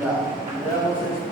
Ya, veamos esto.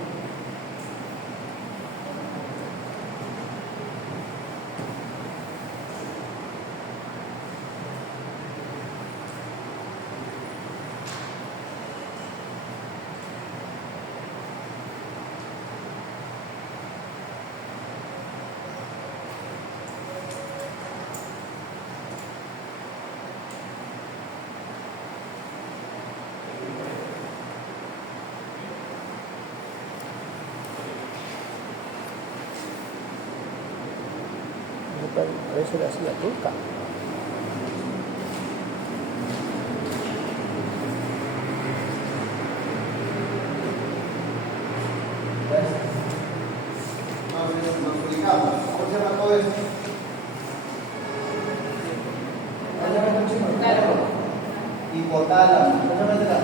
A eso le hacía turca. Entonces nos ubicamos. ¿Cómo se llama todo esto? ¿Cómo se llama esto, chicos? Hipotálamo. ¿Cómo se llama esto?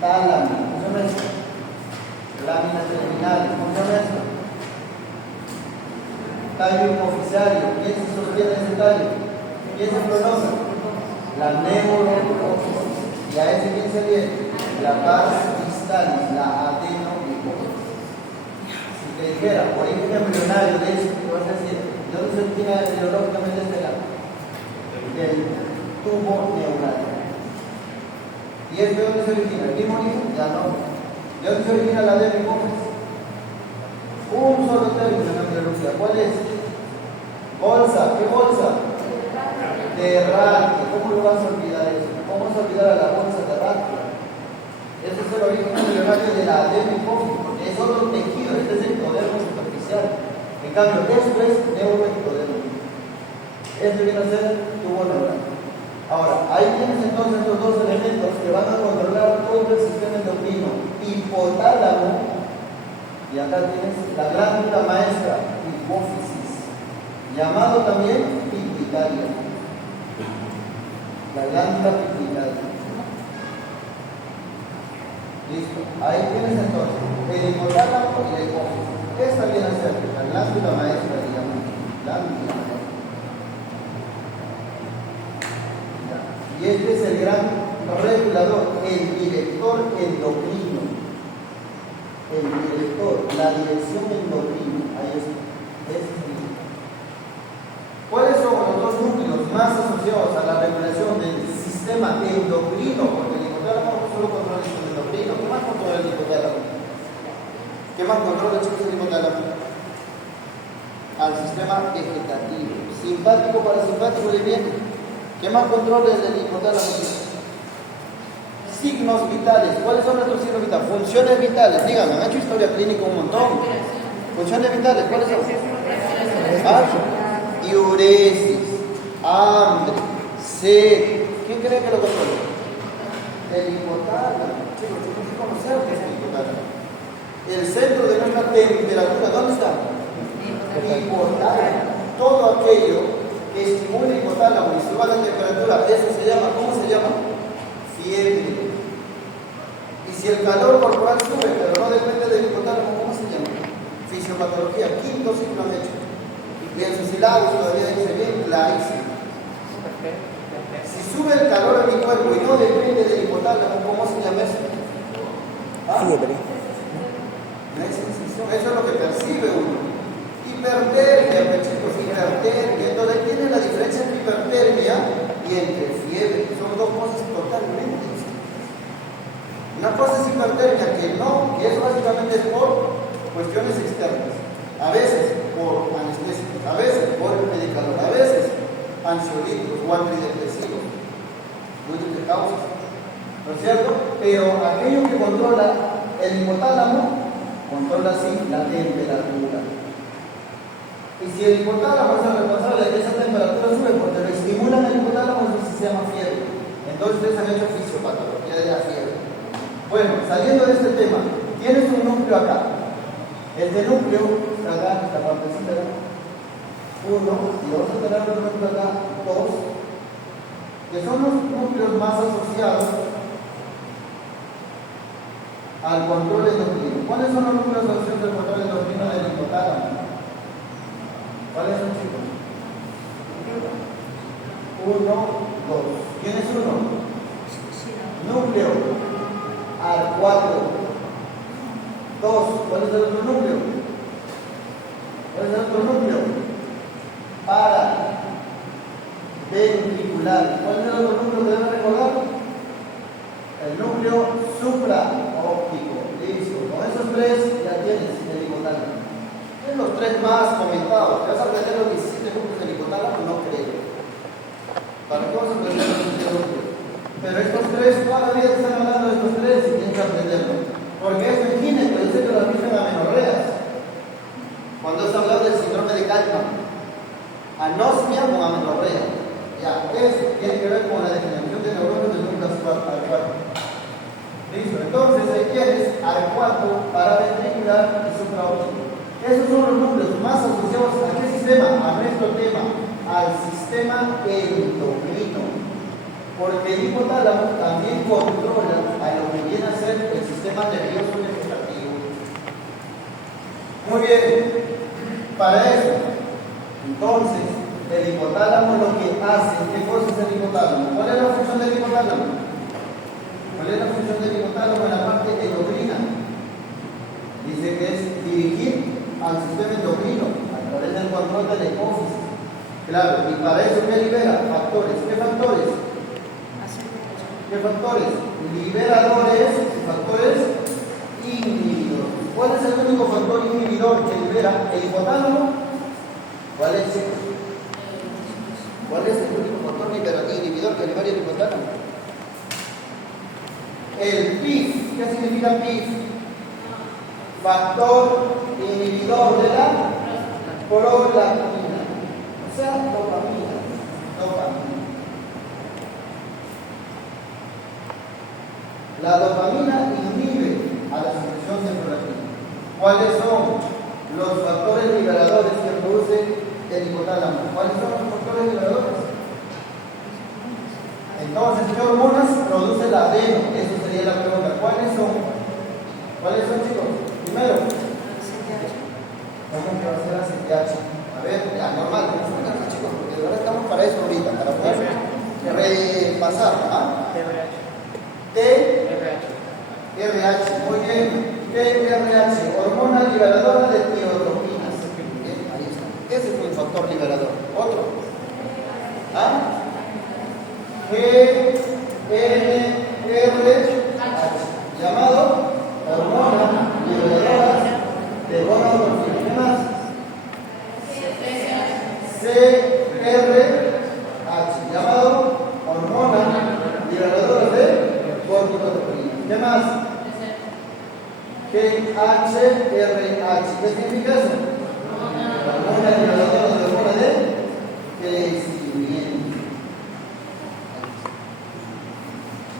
Tálamo. ¿Cómo se llama esto? Láminas terminales. ¿Cómo se llama esto? Tallo hipofisario. ¿Quién se sostiene ese tallo? ¿Quién se pronuncia? La neurocófisis. ¿Y a ese quién se viene? La pars distalis, la adenocófisis. Si te dijera, por ejemplo, embrionario de eso, ¿qué vas a decir? ¿De dónde se obtiene neurológicamente este lado? Del tubo neural. ¿Y esto de dónde se origina? ¿El mismo origen? Ya no. ¿De dónde se origina la adenocófisis? Un solo término en embriología. ¿Cuál es? Bolsa. ¿Qué bolsa? Terráqueo. ¿Cómo lo vas a olvidar eso? ¿Cómo vas a olvidar a la bolsa terráquea? Ese es el origen embrionario de la adenocófisis, porque es otro tejido, este es ectodermo superficial. En cambio, esto es neuroectodermo. Esto viene a ser tubo neural. Ahora, ahí tienes entonces estos dos elementos que van a controlar todo el sistema endocrino. Hipotálamo. Y acá tienes la glándula maestra, hipófisis, llamado también pituitaria. La glándula pituitaria. Listo. Ahí tienes entonces el hipotálamo y la hipófisis. Esta viene a ser la glándula maestra, digamos. Glándula maestra. Ya. Y este es el gran regulador, el director endocrino. El director, la dirección endocrina. Ahí está. ¿Cuáles son los dos núcleos más asociados a la regulación del sistema endocrino? Porque el hipotálamo no solo controla el sistema endocrino. ¿Qué más controla el hipotálamo? ¿Qué más controla el hipotálamo? Al sistema vegetativo. Simpático, parasimpático, le viene. ¿Qué más controla el hipotálamo? Signos vitales. ¿Cuáles son nuestros signos vitales? Funciones vitales. Díganme, han hecho historia clínica un montón. Funciones vitales, ¿cuáles son? Diuresis, hambre, sed. ¿Quién cree que lo controla? El hipotálamo. Chicos, tenemos que conocer qué es el hipotálamo. El centro de nuestra temperatura, ¿dónde está? Hipotálamo. Todo aquello que estimula el hipotálamo y suba la temperatura, eso se llama, ¿cómo se llama? Fiebre. Y si el calor corporal sube, pero no depende del hipotálamo, ¿cómo se llama? Fisiopatología. Quinto signo de hecho. Y en sus sílabos todavía dice bien clarísimo. Si sube el calor en mi cuerpo y no depende del hipotálamo, ¿cómo se llama eso? Fiebre. Eso es lo que percibe uno. Hipertermia, chicos, hipertermia. Entonces tiene la diferencia entre hipertermia y entre fiebre. Son dos cosas totalmente distintas. Una cosa es hipertermia, que eso básicamente es por cuestiones externas. A veces por anestésicos, a veces por el medicamento, a veces ansiolíticos o antidepresivos. Múltiples causas. ¿No es cierto? Pero aquello que controla el hipotálamo, controla así la temperatura. Y si el hipotálamo es el responsable de que esa temperatura sube porque lo estimulan el hipotálamo, eso se llama fiebre. Entonces ustedes han hecho fisiopatología de la fiebre. Bueno, saliendo de este tema, tienes un núcleo acá. Este núcleo está acá, esta partecita acá. 1, y vamos a tener otro núcleo acá, 2, que son los núcleos más asociados al control endocrino. ¿Cuáles son los núcleos asociados al control endocrino del hipotálamo? ¿Cuáles son, chicos? 1, 2. ¿Quién es uno? Núcleo arcuato. 2. ¿Cuál es el otro núcleo? ¿Cuál es el otro núcleo? Paraventricular. ¿Cuál es el otro núcleo que deben recordar? El núcleo supraóptico. Listo. Con esos tres ya tienes el hipotálamo. Es los tres más comentados. ¿Vas a aprender los 17 núcleos del hipotálamo? No creo. ¿Para qué vas a aprender los 17 núcleos? Pero estos tres, toda la vida te están hablando de estos tres y tienes que aprenderlo. Porque esto en gineco, yo sé que lo aplican a menorreas. Cuando está hablando del síndrome de Kalman, anosmia con amenorrea. Ya, eso tiene que ver con la degeneración de neuronas del núcleo arcuato. Listo, entonces ahí tienes arcuato, paraventricular y supraóptico. Esos son los núcleos más asociados a qué sistema, a nuestro tema, al sistema endocrino. Porque el hipotálamo también controla a lo que viene a ser el sistema nervioso vegetativo. Muy bien, para eso, entonces, el hipotálamo lo que hace, ¿qué cosa es el hipotálamo? ¿Cuál es la función del hipotálamo? ¿Cuál es la función del hipotálamo en la parte endocrina? Dice que es dirigir al sistema endocrino a través del control de la hipófisis. Claro, y para eso ¿qué libera? Factores. ¿Qué factores? ¿Qué factores? Liberadores y factores inhibidores. ¿Cuál es el único factor inhibidor que libera el hipotálamo? ¿Cuál es? ¿Cuál es el único factor inhibidor que libera el hipotálamo? El PIF. ¿Qué significa PIF? Factor inhibidor de la prolactina. O sea, dopamina. La dopamina inhibe a la secreción de prolactina. ¿Cuáles son los factores liberadores que produce el hipotálamo? ¿Cuáles son los factores liberadores? Entonces, ¿qué hormonas produce la adeno? Eso sería la pregunta. ¿Cuáles son? ¿Cuáles son, chicos? Primero, ¿cómo que va a ser la CTH? A ver, ya, normal, no se me chicos, porque de verdad estamos para eso ahorita, para poder repasar. TRH, muy bien. TRH, hormona liberadora de tirotropinas. Ahí está. Ese fue el factor liberador. Otro. GNRH, llamado hormona liberadora de gonadotropina. ¿Qué más? CRH, llamado hormona liberadora de gonadotropina. ¿Qué más? GHRH. ¿Qué significa eso? Hormona liberadora de hormona de crecimiento.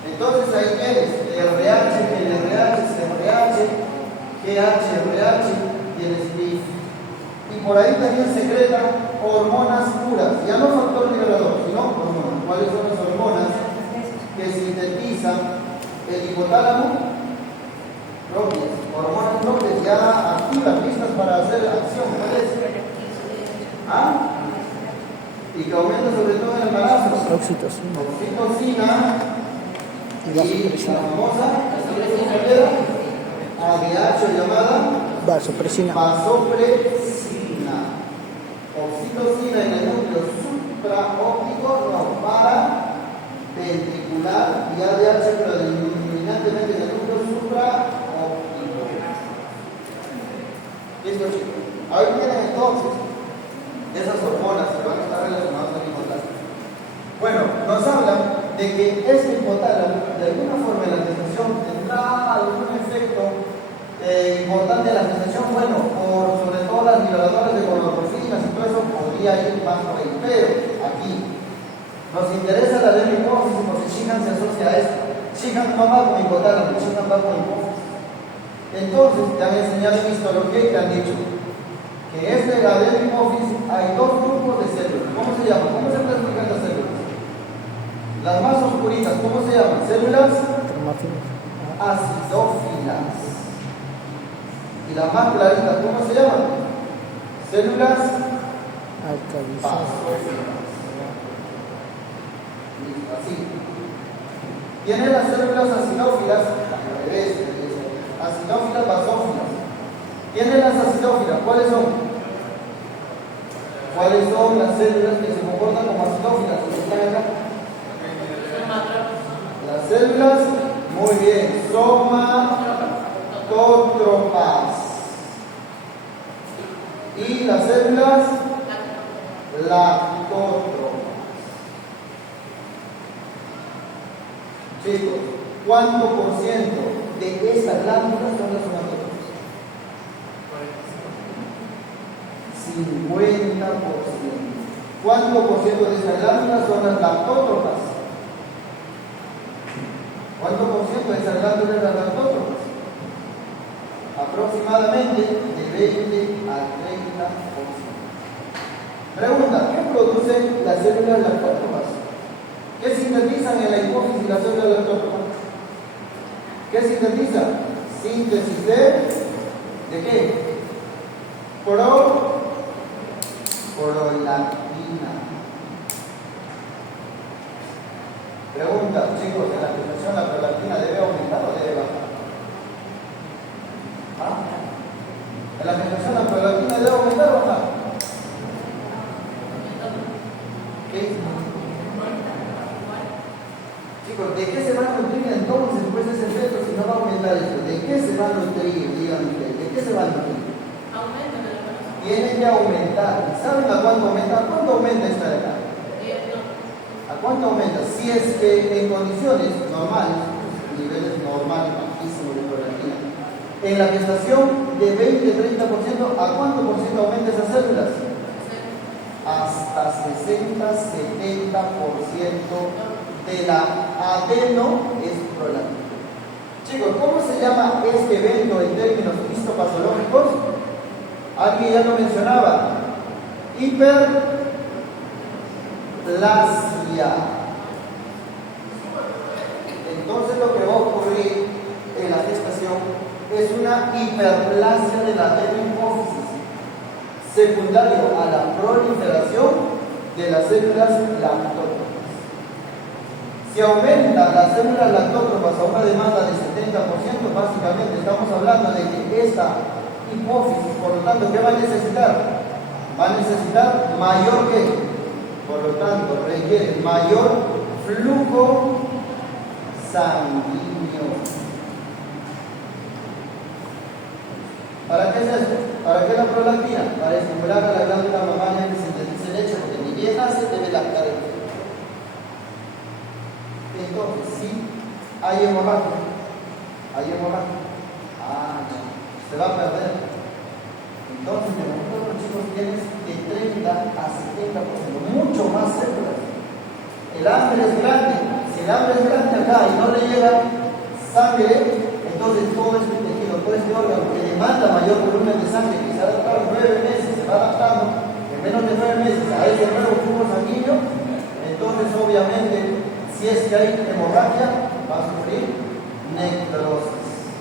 Entonces ahí tienes RH, LRH, CRH, GHRH, tienes PIF. Y por ahí también secretan hormonas puras, ya no factor liberador, sino hormonas. ¿Cuáles son las hormonas que sintetizan el hipotálamo? Propias, hormonas propias ya activas, listas para hacer acción. ¿Cuál es? Y que aumenta sobre todo en el embarazo. Oxitocina. Y la famosa ADH llamada vasopresina. Oxitocina en el núcleo supraóptico, no, paraventricular, y ADH predominantemente en el núcleo supraóptico. Listo, chicos. Ahí tienen entonces esas hormonas que van a estar relacionadas con el hipotálamo. Bueno, nos hablan de que este hipotálamo, de alguna forma en la gestación, tendrá algún efecto importante en la gestación. Bueno, por sobre todo las liberadoras de gonadotrofinas y todo eso podría ir más por ahí. Pero aquí nos interesa la de hipófisis porque Sheehan se asocia a esto. Sheehan no va con hipotálamo, Sheehan va con hipófisis. Entonces, te han enseñado en histología y te han dicho que este hipófisis hay dos grupos de células. ¿Cómo se llama? ¿Cómo se clasifican las células? Las más oscuritas, ¿cómo se llaman? Células acidófilas. Y las más claritas, ¿cómo se llaman? Células basófilas. Así. Tienen las células acidófilas revés. Acidófilas, basófilas. ¿Quiénes las acidófilas? ¿Cuáles son? ¿Cuáles son las células que se comportan como acidófilas? ¿Están acá? Las células, muy bien, somatótropas. Y las células lactótropas. Chicos, ¿cuánto por ciento de estas glándulas son las somatótropas? 50%. ¿Cuánto por ciento de estas glándulas son las lactótropas? ¿Cuánto por ciento de estas glándulas son las lactótropas? Aproximadamente de 20 al 30%. Pregunta, ¿qué producen las células lactótropas? ¿Qué sintetizan en la hipófisis las células lactótropas? ¿Qué sintetizan? Síntesis ¿de qué? Prolactina. Pregunta, chicos, ¿en la gestación la prolactina debe aumentar o debe bajar? ¿Ah? ¿En la gestación la prolactina debe aumentar o bajar? ¿Qué? Chicos, ¿de qué se va a nutrir entonces pues ese feto si no va a aumentar esto? ¿De qué se va a nutrir? Díganme ustedes, ¿de qué se va a nutrir? Tiene que aumentar. ¿Saben a cuánto aumenta? ¿A cuánto aumenta esta de acá? ¿A cuánto aumenta? Si es que en condiciones normales, niveles normales, bajísimos de prolactina, en la gestación de 20-30%, ¿a cuánto por ciento aumenta esas células? Hasta 60-70% de la adenoesprolactina. Chicos, ¿cómo se llama este evento en términos histopatológicos? Alguien ya lo mencionaba. Hiperplasia. Entonces lo que va a ocurrir en la gestación es una hiperplasia de la adenohipófisis, secundario a la proliferación de las células lactótropas. Si aumentan las células lactótropas a una demanda de 70%, básicamente estamos hablando de que esta hipófisis, por lo tanto, ¿qué va a necesitar? Va a necesitar mayor que, por lo tanto, requiere mayor flujo sanguíneo. ¿Para qué es esto? ¿Para qué la prolactina? Para estimular a la glándula mamaria que sintetice leche, porque ni bien nace debe lactar el feto. Entonces, si hay hemorragia, se va a perder. Entonces, de nosotros, chicos, tienes de 30 a 70%, mucho más células. El hambre es grande. Si el hambre es grande acá y no le llega sangre, entonces todo este tejido, todo este órgano que demanda mayor volumen de sangre, que se ha adaptado 9 meses, se va adaptando en menos de 9 meses a ese nuevo flujo sanguíneo, entonces obviamente, si es que hay hemorragia, va a sufrir necrosis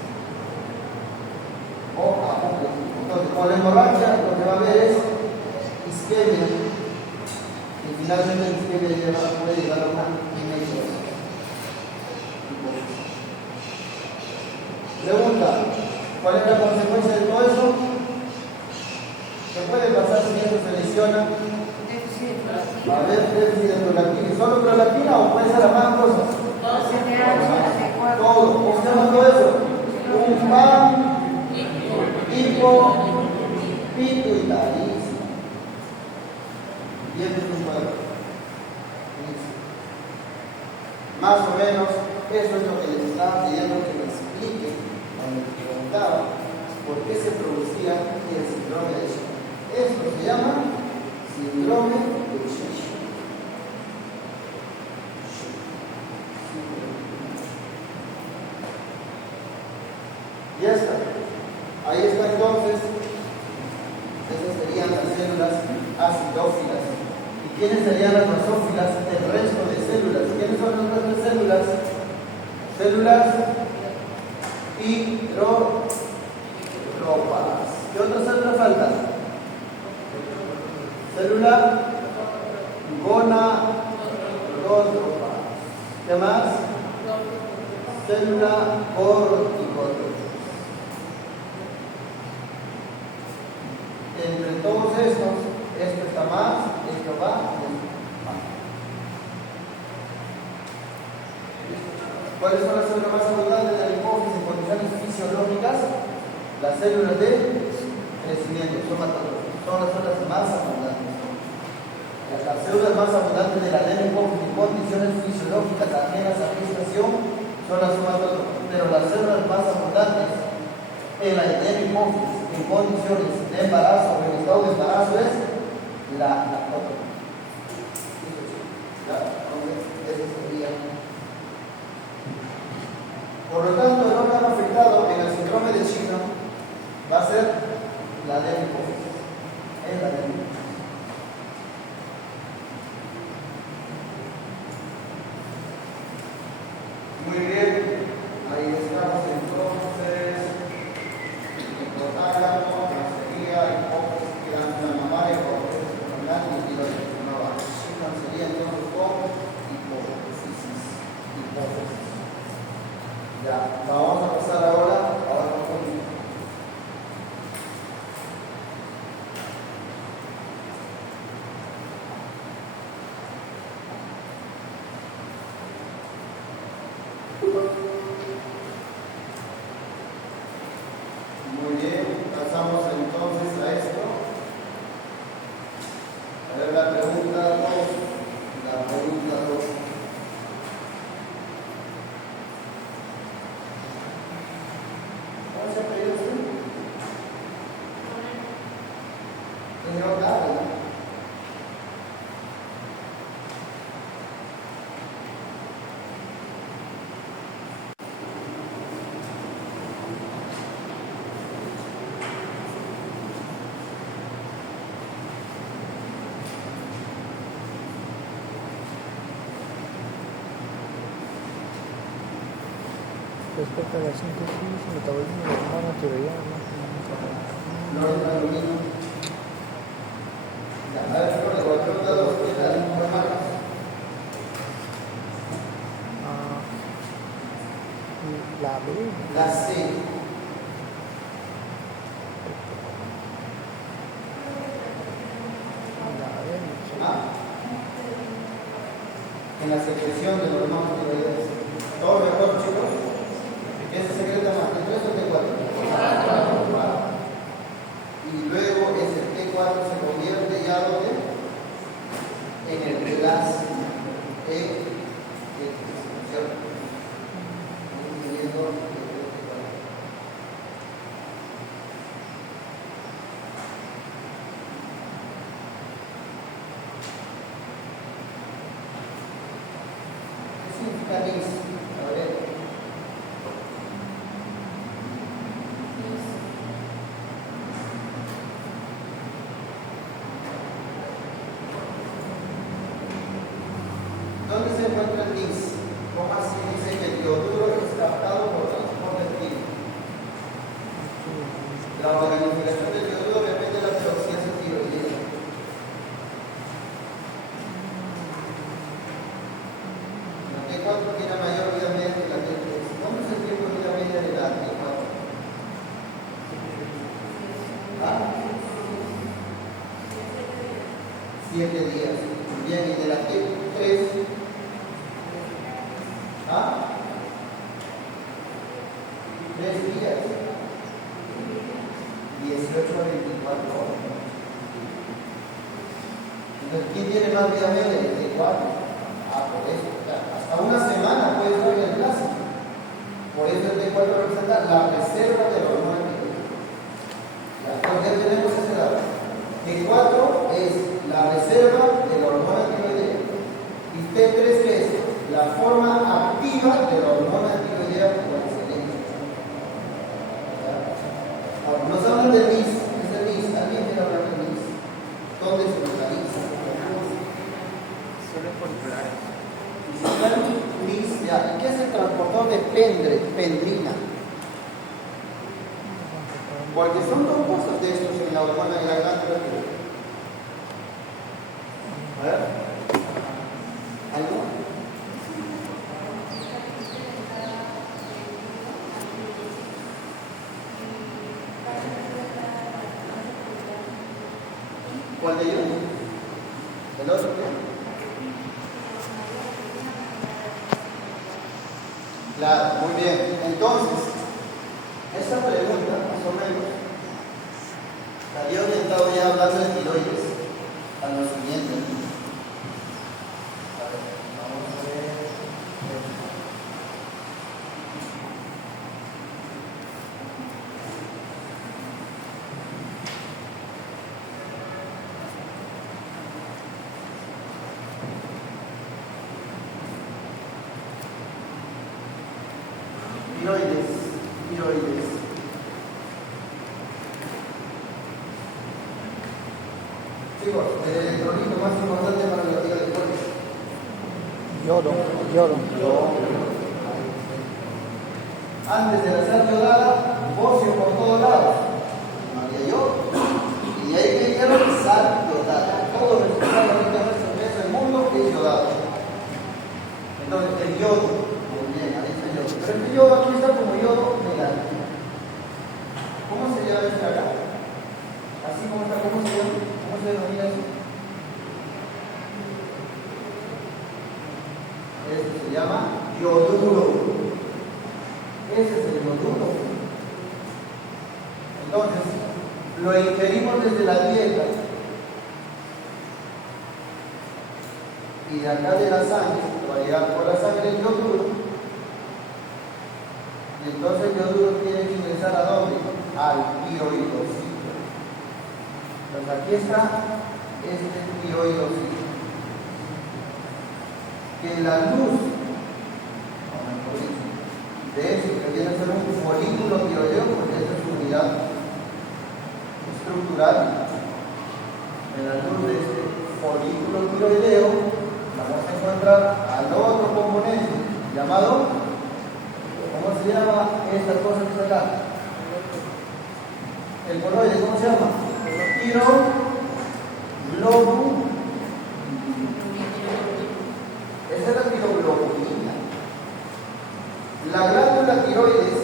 o apoplejía. Entonces, con la hemorragia lo que va a haber es isquemia, y finalmente la isquemia puede llegar a una necrosis. Pregunta, ¿cuál es la consecuencia de todo eso? ¿Qué puede pasar si esto se lesiona? A ver, déficit de prolactina. ¿Solo prolactina o puede ser a más cosas? Todo. ¿Cómo se llama todo eso? Un pan hipopituitarismo. Y este es un cuadro. Más o menos, eso es lo que les estaba pidiendo que me explique cuando me preguntaba por qué se producía el síndrome de Schiff. Esto se llama síndrome de Schiff. Ya está. Ahí está entonces. Esas serían las células acidófilas. ¿Y quiénes serían las basófilas? El resto de células. ¿Quiénes son las otras células? Células hidrotropas. ¿Qué otra célula falta? Célula gonadotropas. ¿Qué más? célula corticoide. Entre todos estos, esto está más, esto va, y esto va. ¿Cuáles son las células más abundantes de la hipófisis en condiciones fisiológicas? Las células de crecimiento, son las células más abundantes. Las células más abundantes de la hipófisis en condiciones fisiológicas ajenas a gestación son las somatótrofas, pero las células más abundantes en la hipófisis en condiciones de embarazo o en estado de embarazo es la lactótrofa. Eso sería. Por lo tanto, el órgano afectado en el síndrome de Chino va a ser la hipófisis. Es la hipófisis. Muy bien, ahí estamos entonces. Hipotálamo, sería hipófisis quedando en la mamaria, hipófisis terminal y tiroides. No va. Sería entonces con hipófisis. Ya, vamos a pasar ahora con muy bien, pasamos entonces a esto. A ver la pregunta 2. La pregunta 2. ¿Cómo se ha pedido usted? Señor Gabriel. Respecto a la síntesis, metabolismo de hormonas, teoría, No es la misma. Ya, a ver, por la pregunta 2, ¿qué tal? La B. La C. Ah. En la secreción de los hormonas tiroides. ¿Todo de acuerdo, chicos? ¿Qué se secreta más? ¿De 3 o de 4? Y luego ese T4 se convierte ya ¿dónde? En el enlace ¿cierto? ¿Qué significa NIS? A ver. ¿Dónde se encuentra el NIS? ¿Cómo así dice que el yoduro es captado por transporte químico? La organización del yoduro depende de la peroxidasa tiroidea. La T4 tiene mayor vida media que la T3. ¿Cuánto es el tiempo de vida media de la T4? ¿Ah? 7 días. Bien, y de la T3. ¿Ah? 3 días. 18 a 24 horas. Entonces, ¿quién tiene más vida media? El T4. Por eso. O sea, hasta una semana puede estar en el plástico. Por eso el T4 representa la reserva de la hormona tiroidea. Ya tenemos ese dato. T4 es la reserva de la hormona tiroidea. Y T3 ¿qué es? La forma activa de la hormona tiroidea por excelencia. Ahora, nos hablan del NIS. ¿Qué es el NIS? ¿Alguien quiere hablar del NIS? ¿Dónde se localiza? Solo populares. NIS, ya. ¿Qué es el transportador de pendrina? Porque son dos cosas de estos en la hormona de la glándula tiroidea. A ver. ¿Algo? ¿Cuál de ellos? ¿El otro qué? Claro, muy bien. Entonces, esta pregunta, más o menos, había orientado ya hablando de tiroides a lo siguiente. A ver, vamos a ver. Tiroides. Chicos, el electrolito más importante para la vida del cuerpo. Yodo. Antes de la sal yodada, bocio por todos lados. No había yodo. Y de ahí que dijeron sal yodada. Todo lo que está en el mundo es yodado. Entonces, el yodo. Muy bien, ahí está el yodo. Pero este yodo aquí está como yodo negativo. ¿Cómo se llama este acá? Así como está, ¿cómo se llama? ¿Cómo se denomina eso? Este se llama yoduro. Ese es el yoduro. Entonces, lo ingerimos desde la dieta. Y de acá de la sangre, va a llegar por la sangre el yoduro. Y entonces el yoduro tiene que ingresar ¿a dónde? Al tiroidocito. Entonces aquí está este tiroidocito. Que la luz, de eso, que viene a ser un folículo tiroideo, porque esa es su unidad estructural. En la luz de este folículo tiroideo, vamos a encontrar al otro componente llamado, ¿cómo se llama esta cosa que está acá? El coloide, ¿cómo se llama? Tiroglobulina. Esta es la tiroglobulina. La glándula tiroides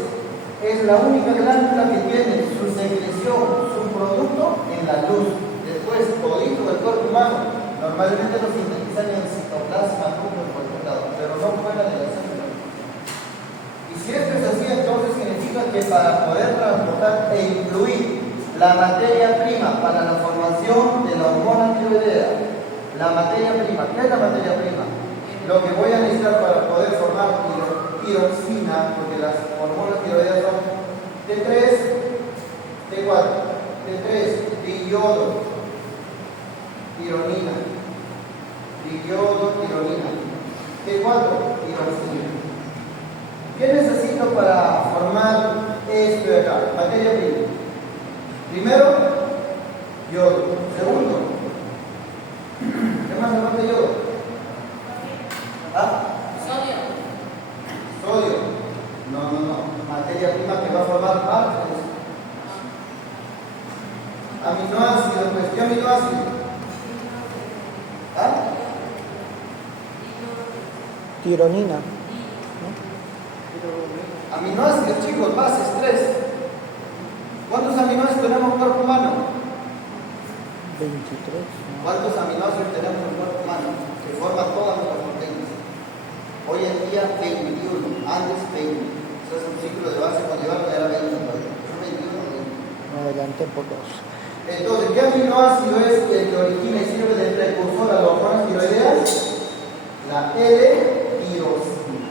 es la única glándula que tiene su secreción, su producto en la luz. Después, todito del cuerpo humano, normalmente lo sintetizan en citoplasma, en cualquier lado, pero no fuera de la célula. Y si esto es así, entonces significa que para poder transportar e incluir la materia prima para la formación de la hormona tiroidea, la materia prima, ¿qué es la materia prima? Lo que voy a necesitar para poder formar tiroxina, porque las hormonas tiroideas son T3, T4, T3, diodo, tironina, tironina, T4, tiroxina. ¿Qué necesito para formar esto de acá? Materia prima. Primero, yodo. Segundo, ¿qué más aparte de yodo? ¿Ah? Sodio. No. Materia prima que va a formar parte de eso. Aminoácidos, pues, ¿qué aminoácido? ¿Ah? Tironina. Aminoácidos, chicos, bases 3. ¿Cuántos aminoácidos tenemos en el cuerpo humano? 23. ¿Cuántos aminoácidos tenemos en el cuerpo humano que forman todas nuestras proteínas? Hoy en día 21, antes 20. Eso es un ciclo de base cuando llevaron era 20. Son 21. Me adelanté por 2. Entonces, ¿qué aminoácido es el que origina y sirve de precursor a las hormonas tiroideas? La L-tirosina.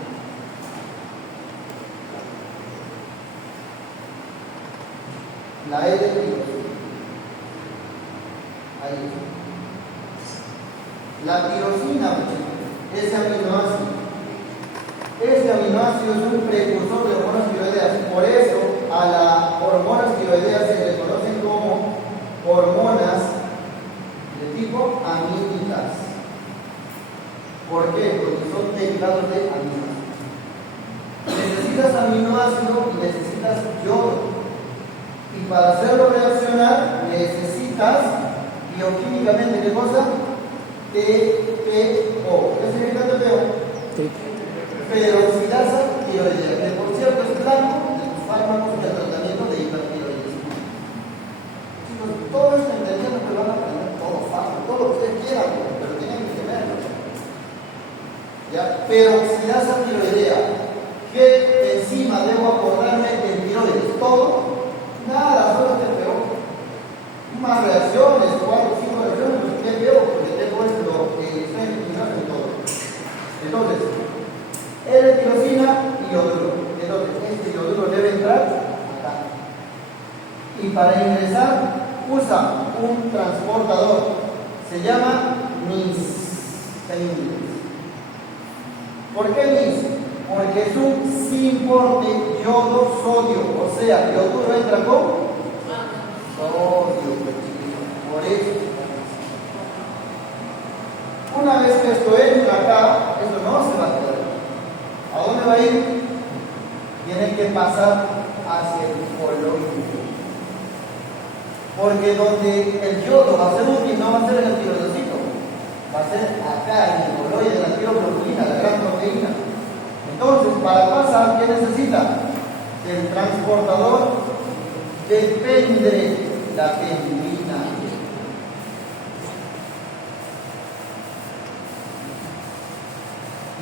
La L-tirosina. Ahí. La tirosina, ese aminoácido. Este aminoácido es un precursor de hormonas tiroideas. Por eso, a las hormonas tiroideas se le conocen como hormonas de tipo amínicas. ¿Por qué? Porque son derivados de aminoácidos. Necesitas aminoácido y necesitas yodo. Y para hacerlo reaccionar, necesitas bioquímicamente, ¿qué cosa? TPO. ¿Qué significa TPO? Sí. Peroxidasa tiroidea, que por cierto es blanco de los fármacos de tratamiento de hipertiroidismo. Chicos, todo esto entendemos que lo van a aprender todos. grasa tiroidea, ¿qué enzima debo acordarme del tiroides? ¿Todo? Nada, solo te veo más reacciones, 4 o 5 reacciones, pues ¿qué veo? Porque tengo esto, estoy en todo. Entonces, L-tirosina y yoduro. Entonces, este yoduro debe entrar acá. Y para ingresar, usa un transportador. Se llama NIS. ¿Por qué NIS? Porque es un simporte yodo-sodio. O sea, yoduro entra con sodio. Por eso. Una vez que esto entra acá, esto no se va a quedar. ¿A dónde va a ir? Tiene que pasar hacia el coloide. Porque donde el yodo va a ser útil no va a ser en el tiroidocito, va a ser acá en el coloide, la tiroglobulina, la gran proteína. Entonces, para pasar, ¿qué necesita? El transportador depende la pendrina.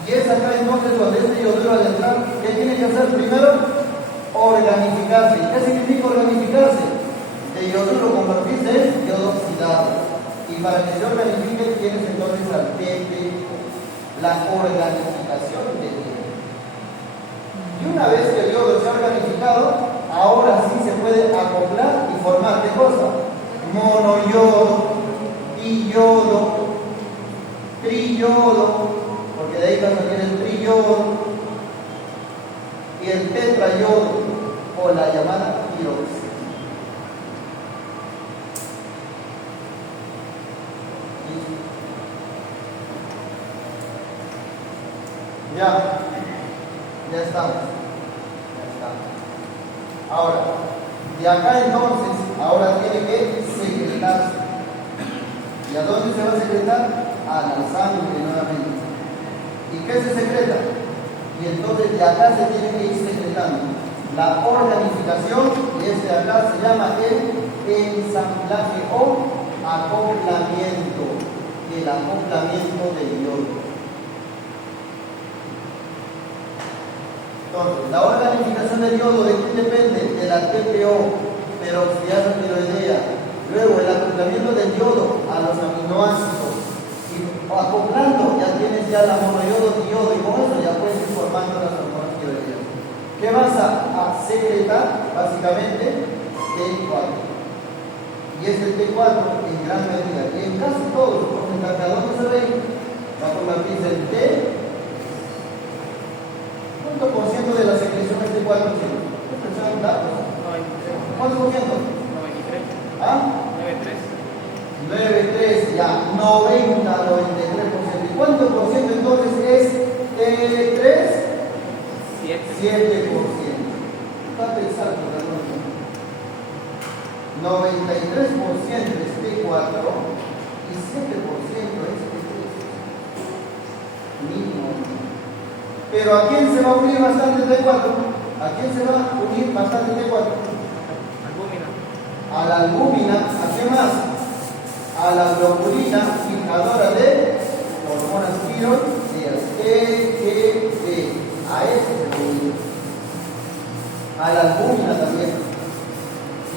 Y es acá entonces donde este yoduro al entrar, ¿qué tiene que hacer primero? Organificarse. ¿Qué significa organificarse? El yoduro convertirse en yodo oxidado. Y para que se organifique tienes entonces al TPO, la organificación del yodo. Y una vez que el yodo se ha organificado, ahora sí se puede acoplar y formar ¿qué cosa? Monoyodo, diyodo, triyodo, porque de ahí va a salir el triyodo y el tetrayodo o la llamada tiroxina. Ya estamos. Ahora, de acá entonces, ahora tiene que secretarse. ¿Y a dónde se va a secretar? A la sangre nuevamente. ¿Y qué se secreta? Y entonces de acá se tiene que ir secretando la organificación, y este de acá se llama el ensamblaje o acoplamiento, el acoplamiento del yodo. Entonces, la organificación del yodo, ¿de quién depende? De la TPO, peroxidasa tiroidea. Luego, el acoplamiento del yodo a los aminoácidos. Y acoplando, ya tienes ya la monoyodo, diyodo, y con eso ya puedes ir formando las hormonas tiroideas. ¿Qué vas a secretar? Básicamente, T4. Y este T4 en gran medida, y en casi todos los porcentajes, ¿a dónde se ve? Va a convertirse en T. ¿Cuánto por ciento de la secreción es T4? ¿Cuánto por ciento? 93. ¿Ah? 93, ya, 90, 93%. ¿Y cuánto por ciento entonces es T3? 7%. Está pensando, 93% es T4 y 7% es T3. Mínimo. Pero ¿a quién se va a unir bastante T4? ¿A quién se va a unir bastante T4? A la albúmina. ¿A qué más? A la globulina fijadora de hormonas tiroideas, TGD. A ese se une. A la albúmina también.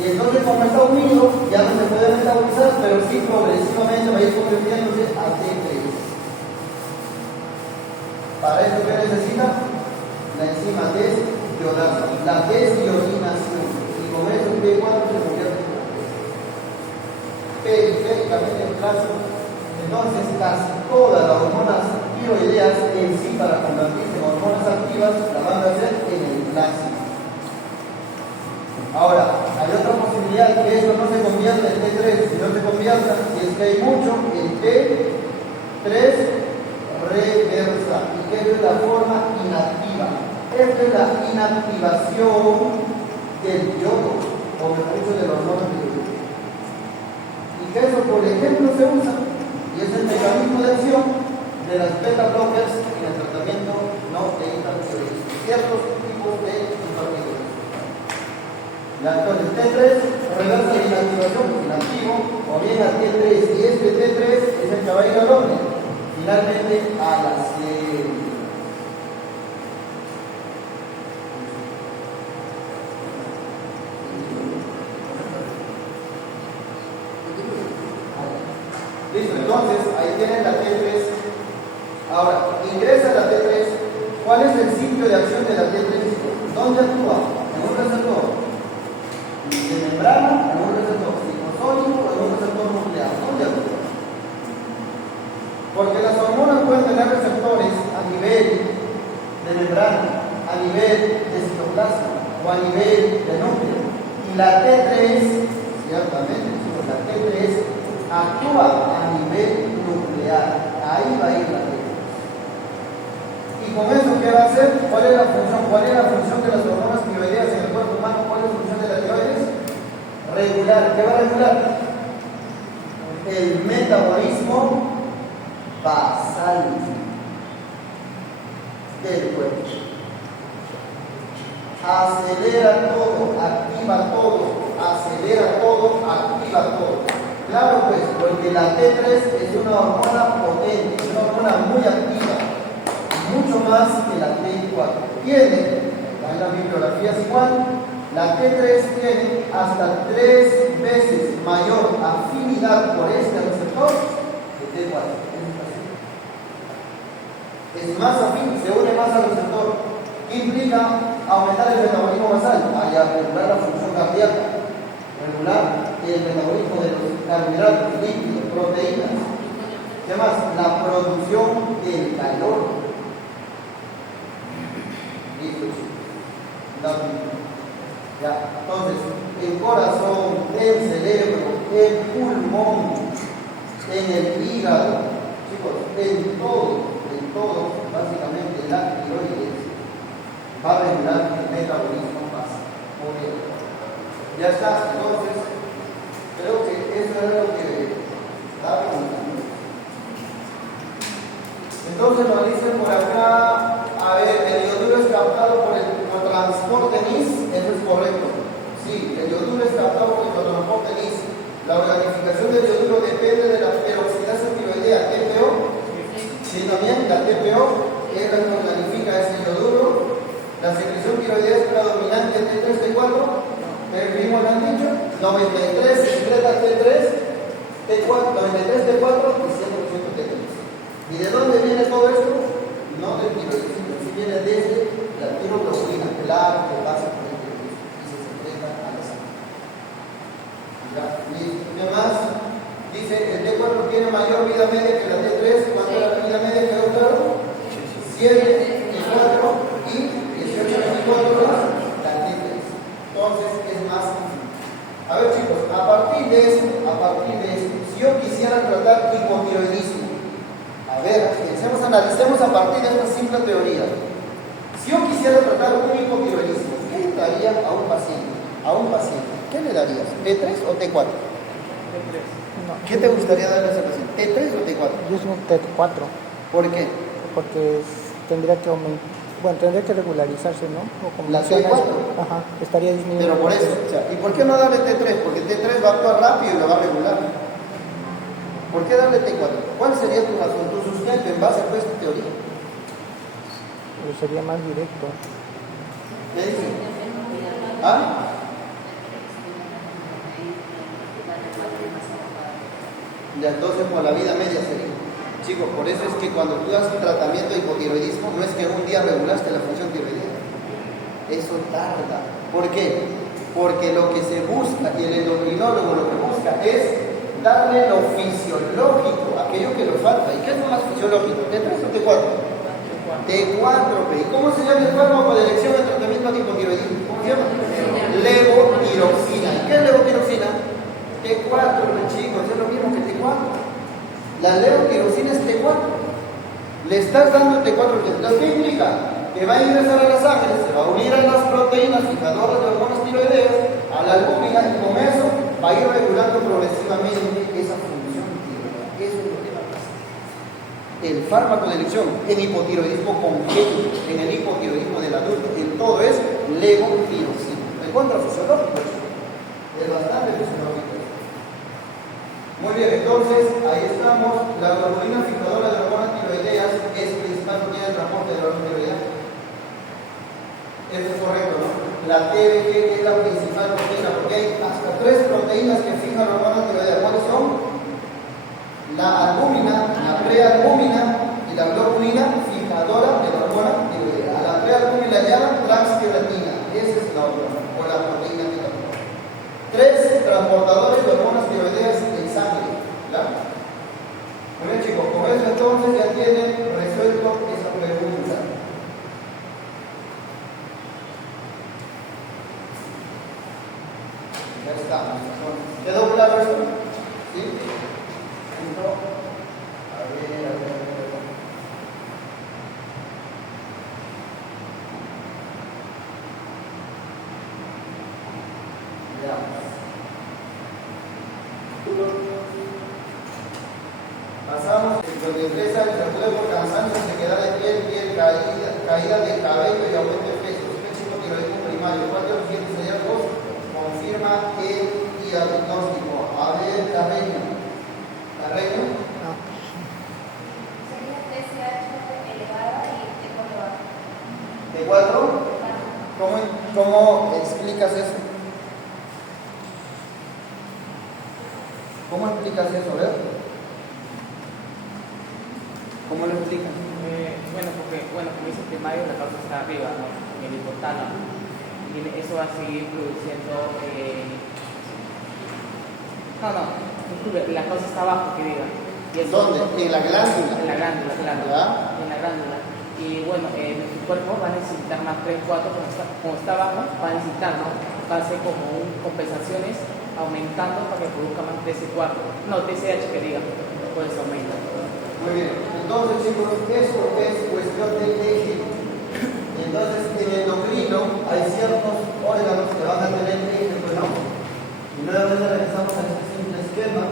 Y entonces, como está unido, ya no se puede metabolizar, pero sí progresivamente va a ir convirtiéndose a T3. Para eso, ¿qué necesita? La enzima desyodasa, la desyodinación. Y con eso T4 se convierte en periféricamente en caso. Entonces, casi todas las hormonas tiroideas en sí, para convertirse en hormonas activas, la van a hacer en el plasma. Ahora, hay otra posibilidad que esto no se convierta en T3, sino se convierta, si es que hay mucho, en T3 reversa, y que es la forma inactiva. Esta es la inactivación del yodo, o mejor dicho, de la hormona tiroidea. Y que eso, por ejemplo, se usa, y es el mecanismo de acción de las beta blockers en el tratamiento no de hipertiroidismo, ciertos tipos de hipertiroidismo. Entonces, T3 reversa la inactivación inactivo, o bien a T3, y este T3 es el que va a ir al orden, finalmente a la célula. Entonces, ahí tienen la T3. Ahora, ingresa la T3. ¿Cuál es el sitio de acción de la T3? ¿Dónde actúa? En un receptor de membrana, en un receptor citosólico o en un receptor nuclear. ¿Dónde actúa? Porque las hormonas pueden tener receptores a nivel de membrana, a nivel de citoplasma o a nivel de núcleo. Y la T3, ciertamente, la T3 actúa a nivel nuclear. Ahí va a ir la T3. Y con eso, ¿qué va a hacer? ¿Cuál es la función? ¿Cuál es la función de las hormonas tiroideas en el cuerpo humano? ¿Cuál es la función de la tiroides? Regular. ¿Qué va a regular? El metabolismo basal del cuerpo. Acelera todo, activa todo, acelera todo, activa todo. Claro pues, porque la T3 es una hormona potente, es una hormona muy activa, mucho más que la T4. Tiene, en la bibliografía es igual, la T3 tiene hasta 3 veces mayor afinidad por este receptor que T4. Es más afín, se une más al receptor. ¿Qué implica aumentar el metabolismo basal? Regular la función cardíaca, regular el metabolismo de los carbohidratos, lípidos, proteínas. ¿Qué más? La producción del calor. Listo. Ya. Entonces, el corazón, el cerebro, el pulmón, en el hígado, chicos, en todo, básicamente la tiroides va a regular el metabolismo basal. Muy bien. Ya está. Entonces, creo que eso es lo que estaba preguntando. Entonces nos dicen por acá, a ver, el yoduro es captado por el transporte NIS, eso es correcto. Sí, el yoduro es captado por el transporte NIS. La organificación del yoduro depende de la peroxidasa tiroidea, TPO. Sí, también la TPO es la que organifica ese yoduro. La secreción tiroidea es predominante T3, T4. Vimos, lo han dicho, 93 se secreta T3, T4, 93 T4 y 100% T3. ¿Y de dónde viene todo esto? No del tiroides, sino viene desde la tiroglobulina, claro, que pasa por el tiroides y se secreta a la sangre. ¿Qué más? Dice, el T4 tiene mayor vida media que la T3. ¿Cuánto es la vida media? ¿Quedó claro? 7, T4 y 18, 24 horas la T3. Entonces es más. A ver chicos, a partir de esto, si yo quisiera tratar hipotiroidismo, a ver, pensemos, analicemos a partir de esta simple teoría. Si yo quisiera tratar un hipotiroidismo, ¿qué le daría a un paciente? ¿Qué le darías? ¿T3 o T4? T3. No. ¿Qué te gustaría darle a ese paciente? ¿T3 o T4? Yo soy un T4. ¿Por qué? Porque tendría que aumentar. Bueno, tendría que regularizarse, ¿no? O como ¿La menciona T4? eso. Ajá, estaría disminuyendo. Pero por eso, o sea, ¿y por qué no darle T3? Porque T3 va a actuar rápido y lo va a regular. ¿Por qué darle T4? ¿Cuál sería tu razón, tu sustento en base a esta teoría? Pero sería más directo. ¿Qué dicen? ¿Ah? Ya, entonces por la vida media sería. Chicos, por eso es que cuando tú das un tratamiento de hipotiroidismo, no es que un día regulaste la función tiroidea. Eso tarda. ¿Por qué? Porque lo que se busca, y el endocrinólogo lo que busca es darle lo fisiológico, aquello que le falta. ¿Y qué es lo más fisiológico? ¿T3 o T4? T4, ¿y cómo se llama el fármaco de elección de tratamiento de hipotiroidismo? ¿Cómo se llama? Levotiroxina. ¿Y qué es levotiroxina? T4, chicos, es lo mismo que T4. La levotiroxina es T4. Le estás dando T4. Entonces, ¿qué implica? Que va a ingresar a la sangre, se va a unir a las proteínas fijadoras de hormonas tiroideas, a la albúmina, y con eso va a ir regulando progresivamente esa función tiroidea. Eso es lo que va a pasar. El fármaco de elección en hipotiroidismo congénito, en el hipotiroidismo del adulto, en todo es levotiroxina. El contrafisiológico es bastante fisiológico. Muy bien, entonces ahí estamos. La globulina fijadora de hormonas tiroideas es principal proteína de transporte de la hormona tiroidea. Eso es correcto, ¿no? La TBG es la principal proteína, porque hay hasta 3 proteínas que fijan la hormona tiroidea. ¿Cuáles son? la albúmina, la prealbúmina y la globulina fijadora de la hormona tiroidea. A la prealbúmina la llaman transtiratina, esa es la hormona, o la proteína tiroidea. 3 transportadores de hormonas tiroideas en sangre. ¿Claro? Muy bien, chicos, con eso entonces ya tienen resuelto esa pregunta. Ya estamos. ¿Quedó claro esto? ¿Sí? A ver. Pasamos, donde ingresa el recuerdo por cansancio, sequedad de piel, caída de cabello y aumento de peso, sospechoso tiroidismo primario. ¿Cuál de los siguientes hallazgos confirma el diagnóstico? A ver, Carreño. ¿Carreño? No. Sería TSH elevada y T4 baja. ¿T4? ¿Cómo explicas eso? ¿Cómo explicas eso? A ver. ¿Cómo lo explicas? Como dice el primario, la causa está arriba, ¿no? En el hipotálamo. Y eso va a seguir produciendo. Disculpe, la causa está abajo, que diga. Y ¿Dónde? En la glándula. En la glándula. ¿Ya? En la glándula. Y bueno, nuestro cuerpo va a necesitar más 3, 4, como está abajo, va a necesitar, ¿no? Va a hacer como compensaciones aumentando para que produzca más TS4. No, TSH, que diga. Por eso aumenta. Muy bien, entonces chicos, esto es cuestión de eje. Entonces en el endocrino hay ciertos órganos que van a tener eje, pues no. Y nuevamente regresamos a este simple esquema.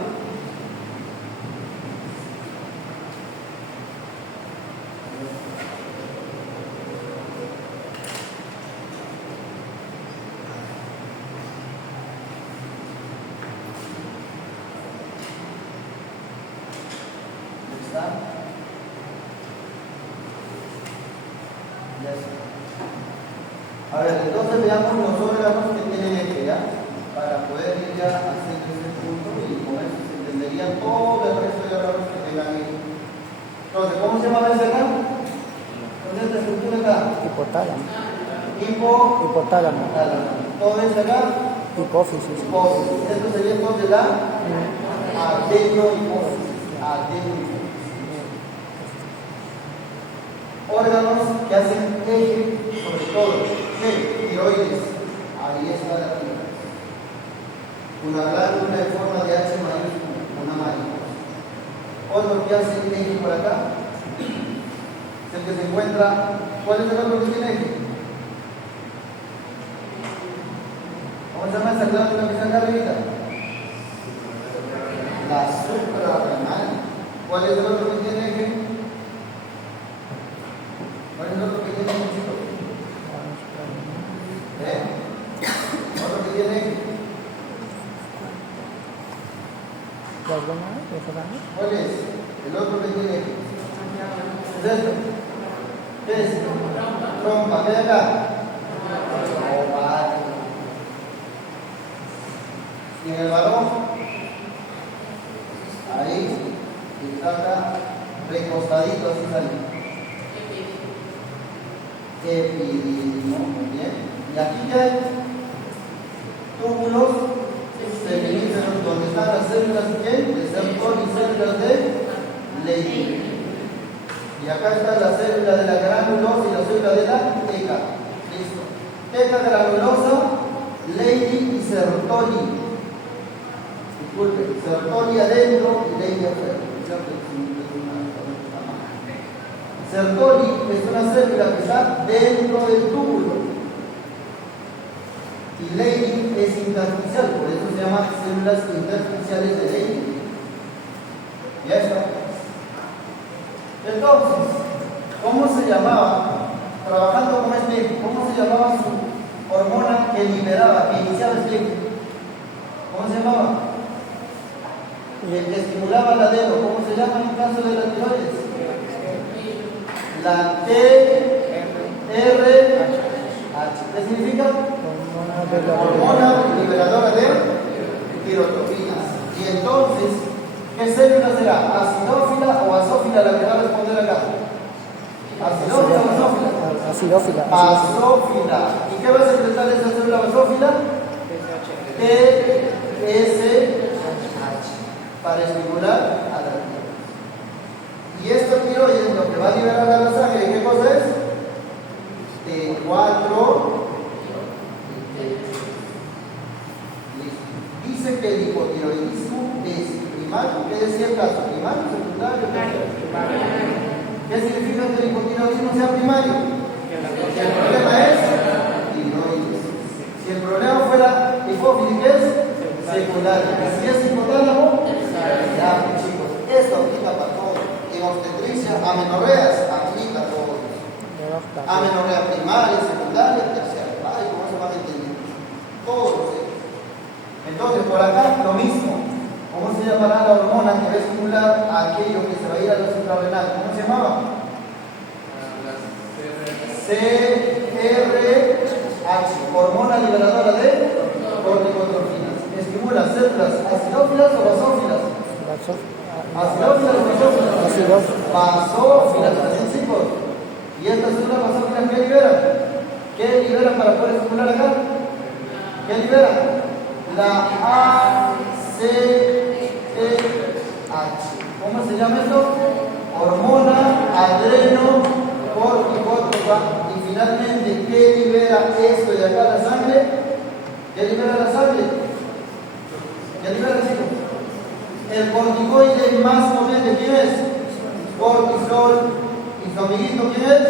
A ver, entonces veamos los órganos que tienen eje, ¿ya? Para poder ir ya haciendo ese punto y con eso se entendería todo el resto de órganos que tengan eje. Entonces, ¿cómo se llama ese acá? ¿Con esta estructura acá? Hipotálamo. Hipotálamo. Hipotálamo. Todo eso acá. Hipófisis. Hipófisis. Esto sería entonces la adenohipófisis. Adenohipófisis. Órganos que hacen eje, sobre todo, ¿qué? Tiroides. Ahí está la tiroides. Una glándula en forma de H mayúscula, una mariposa. Otro que hace eje por acá, es el que se encuentra. ¿Cuál es el otro que tiene eje? ¿Cómo se llama esa glándula que está acá arriba? La suprarrenal. ¿Cuál es el otro que tiene eje? ¿Cuál es el otro que tiene eje, chicos? ¿Otro que tiene eje? ¿Cuál es? El otro que tiene eje. ¿Es esto? ¿Qué es? Trompa. ¿Qué hay acá? Ovario. Y en el varón, ahí está acá recostadito, así sale. Epididimo, muy bien. Y aquí ya hay túbulos seminíferos donde están las células de receptor y células de Leydig. Y acá está la célula de la granulosa y la célula de la teca. Listo. Teca granulosa, Leydig y Sertoli. Disculpe, Sertoli adentro y Leydig afuera. Sertoli es una célula que está dentro del túbulo y Leydig es intersticial, por eso se llama células intersticiales de Leydig. Ya está. Entonces, ¿cómo se llamaba, trabajando con este, cómo se llamaba su hormona que liberaba, que iniciaba el ciclo? ¿Cómo se llamaba? El que estimulaba el adeno, ¿cómo se llama en el caso de la tiroides? La TRH. ¿Qué significa? Hormona liberadora de tirotropinas. Y entonces, ¿Qué célula será? ¿Acidófila o basófila la que va a responder acá? ¿Acidófila o basófila? Acidófila. Basófila. ¿Y qué va a secretar esa célula basófila? TSH para estimular a la tiroides. Y esta tiroides lo que va a liberar a la sangre, ¿qué cosa es? T4. Dice que el hipotiroidismo es primario. ¿Qué decía el caso? ¿Primario, secundario? ¿Qué significa que el hipotiroidismo sea primario? Si el problema es tiroides. Si el problema fuera hipófisis, ¿qué es? Secundario. Si es hipotálamo, ya, chicos, esto aplica para todo. En obstetricia, amenorreas, aplica todo. Amenorrea primaria, secundaria, terciaria. Ay, ¿cómo se van a entender? Todos los hechos. Entonces, por acá, lo mismo. ¿Cómo se llamará la hormona que va a estimular a aquello que se va a ir a la suprarrenal? ¿Cómo se llamaba? CRH, hormona liberadora de corticotrofinas. Estimula células acidófilas o basófilas. Acidófilas o basófilas. Basófilas, así chicos. ¿Y estas células basófilas qué liberan? ¿Qué liberan para poder estimular acá? ¿Qué liberan? La ACTH. ¿Cómo se llama esto? Hormona adrenocorticótrofa. Y finalmente, ¿qué libera esto de acá la sangre? ¿Qué libera la sangre? ¿Qué libera, chicos? El corticoide más potente, ¿quién es? Cortisol. ¿Y su amiguito quién es?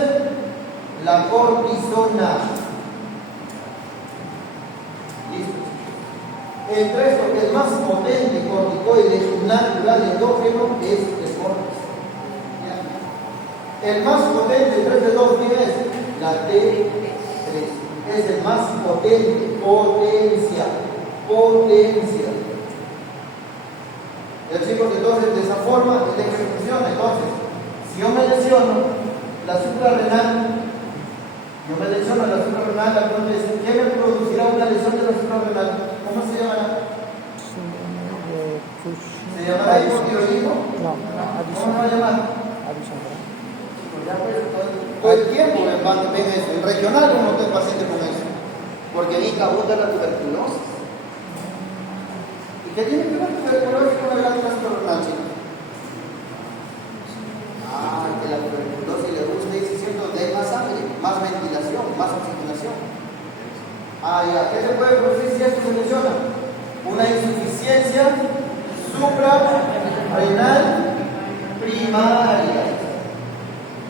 La cortisona. Listo. Entre esto, el más potente corticoide natural endógeno es el cortis. El más potente entre estos dos, ¿quién es? La T3. Es el más potente. Potencia. El chico, entonces, de esa forma, es la que funciona. Entonces, si yo me lesiono la suprarrenal, la pregunta es, ¿qué me producirá una lesión de la suprarrenal? ¿Cómo se llamará? ¿Se llamará hipotiroidismo? No, ¿Cómo se va a llamar? Addison. Todo el tiempo ven eso. En regional uno está paciente con eso. Porque ahí abunda la tuberculosis. ¿Y qué tiene que ver tuberculosis con la glándula suprarrenal, chicos? Que la tuberculosis le gusta ir diciendo de más sangre, más ventilación, más oxigenación. Ya, ¿qué se puede producir si esto se lesiona? Una insuficiencia suprarrenal primaria.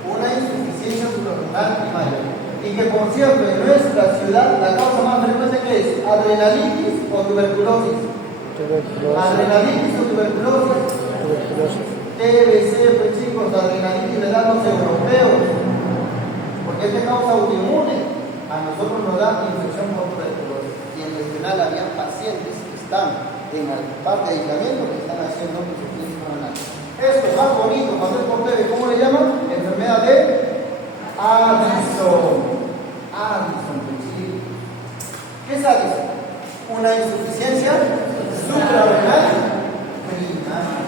Una insuficiencia suprarrenal primaria. Y que, por cierto, en nuestra ciudad la causa más frecuente que es adrenalitis o tuberculosis. Adrenalitis o tuberculosis. TBC, pues chicos, adrenalitis le dan los europeos, porque este causa autoinmune. A nosotros nos da infección por tuberculosis. Y en el regional había pacientes que están en la parte de aislamiento que están haciendo insuficiencia renal. Esto es más bonito cuando es por TV. ¿Cómo le llaman? Enfermedad de Addison. ¿Qué es Addison? Una insuficiencia suprarrenal primaria.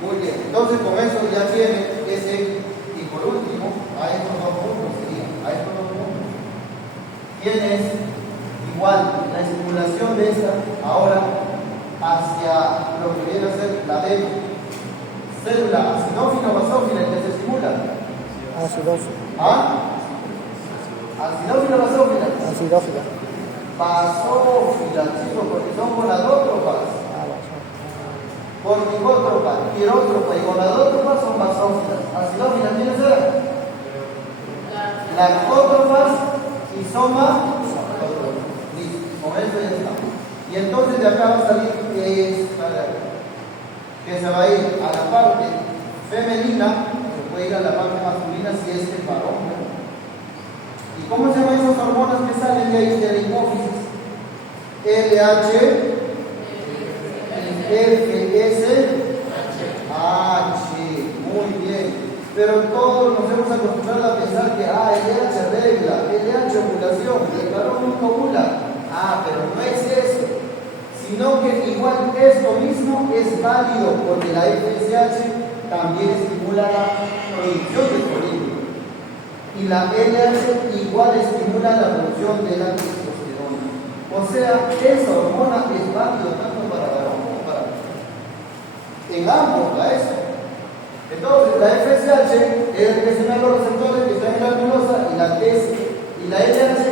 Muy bien, entonces con eso ya tiene ese, y por último, a estos dos puntos, tienes igual la estimulación de esta ahora hacia lo que viene a ser la de célula acidófila o basófila que se estimula. Acidófila o basófila. Basófila, chicos, porque son gonadótropas. Corticótropa, pirótropa y gonadótropas son basófilas. Acidófilas, ¿quiénes eran? Lactótropas y con eso ya está. Y entonces de acá va a salir que se va a ir a la parte femenina, se puede ir a la parte masculina si es el varón. ¿Y cómo se llaman esas hormonas que salen de ahí de la hipófisis? LH, FSH, muy bien. Pero todos nos hemos acostumbrado a pensar que LH regla, LH ovulación, el varón nunca ovula. Pero no es eso, sino que igual esto mismo es válido porque la FSH también estimula la producción de colágeno y la LH igual estimula la producción de la testosterona. O sea, esa hormona es válida tanto para varón como para mujer. En ambos la es. Entonces, la FSH es presionar los receptores que están en la granulosa y la TS y la LH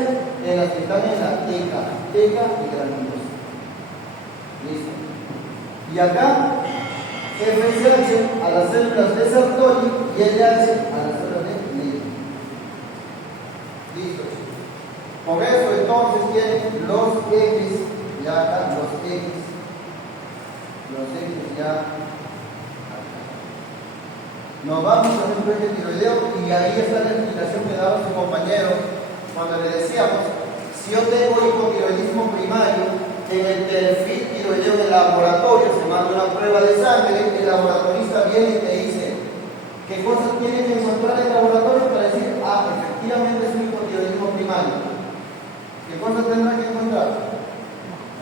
en las que están en la teca y granulosa. Listo. Y acá, FSH a las células de Sertoli y LH a las células de Leydig. Listo. Por eso entonces tienen los ejes, ya acá, los ejes ya. Nos vamos a un puente tiroideo y ahí está la explicación que daba su compañero cuando le decíamos, si yo tengo hipotiroidismo primario, en el perfil tiroideo del laboratorio se manda una prueba de sangre, el laboratorista viene y te dice qué cosas tiene que encontrar el laboratorio para decir, efectivamente es un hipotiroidismo primario. ¿Qué cosas tendrá que encontrar?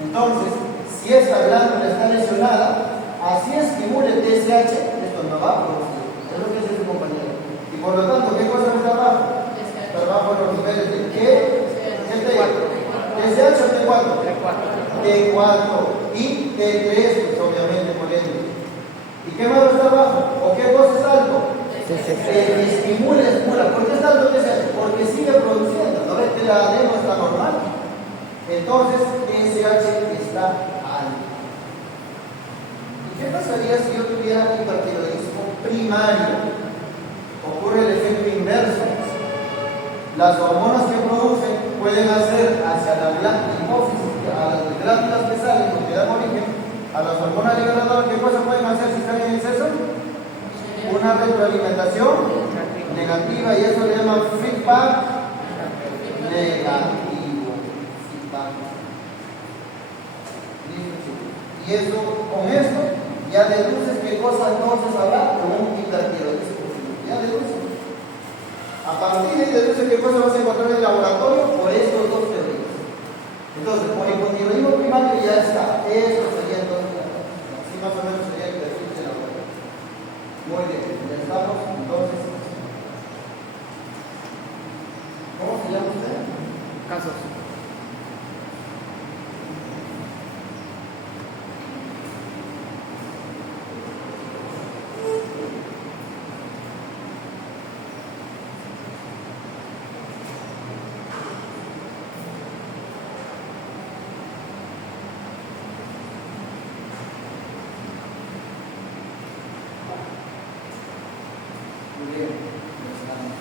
Entonces, si esta glándula está lesionada, así estimule TSH, esto no va a producir. Es lo que dice su compañero. Y por lo tanto, ¿qué cosa está abajo? Está abajo los niveles de ¿qué? TSH o T4. T4 y T3, pues obviamente por ende. ¿Y qué más está abajo? ¿O qué cosa es alto? Estimula. ¿Por qué está alto TSH? Porque sigue produciendo. ¿No ves que la demo está normal? Entonces, TSH está alto. ¿Y qué pasaría si yo tuviera hipertiroidismo primario? Ocurre el efecto inverso. Las hormonas que producen pueden hacer hacia la hipófisis, a las glándulas que salen o que dan origen a las hormonas liberadoras. ¿Qué cosas pueden hacer si están en exceso? Una retroalimentación negativa, y eso le llaman feedback negativo. Y eso, con esto, ya deduces qué cosas entonces habrá con un hipertiroidismo. Ya deduces. A partir de ahí deduces qué cosas vas a encontrar en el laboratorio por estos dos teorías. Entonces, por hipotiroidismo primario ya está. Esto sería entonces, así más o menos sería el perfil de la laboratorio. Muy bien, ya estamos entonces. ¿Cómo se llama usted? Casos. Muy bien, ya estamos.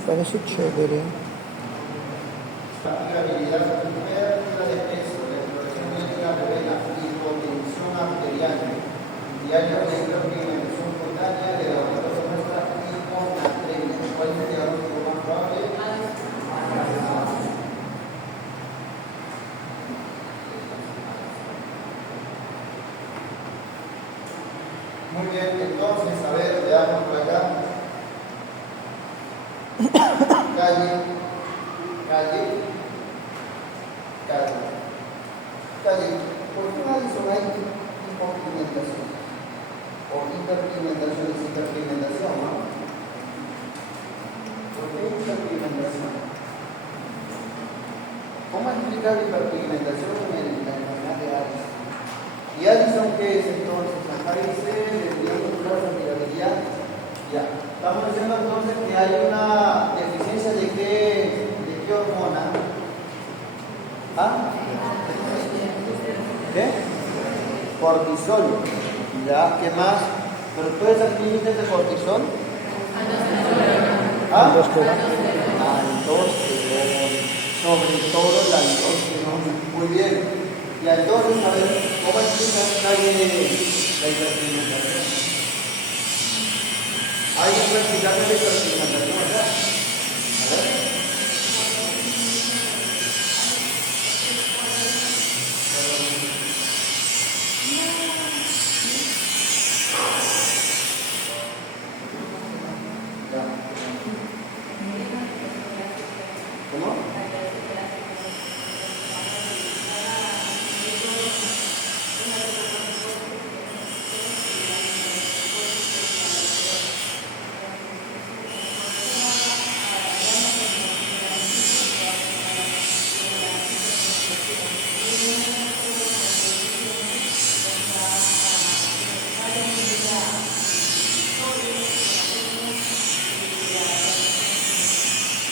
Me parece chévere. Habilidad, pérdida de peso, la exploración médica revela hipotensión arterial, diario de hiperpigmentación cutánea, de laboratorio muestra hiponatremia. ¿Cuál es el diagnóstico más probable? Muy bien, entonces, a ver, veamos por acá. Calle. ¿Por qué Madison hay hipopigmentación? O hiperpigmentación es hiperpigmentación, ¿no? ¿Por qué hiperpigmentación? ¿Cómo explicar hiperpigmentación en la enfermedad de Addison? ¿Y Addison qué es entonces? Ahí dice la mirabilidad. Ya. Estamos diciendo entonces que hay una deficiencia de qué hormona. ¿Ah? ¿Qué? Cortisol. Ya, ¿qué más? ¿Pero todas esas límites de cortisol? ¿Ah? Aldosterona. Aldosterona. Sobre todo la aldosterona. Muy bien. Y entonces, a ver, ¿cómo explica la hiperpigmentación? Hay que practicar la hiperpigmentación acá. A ver. ¿Cómo?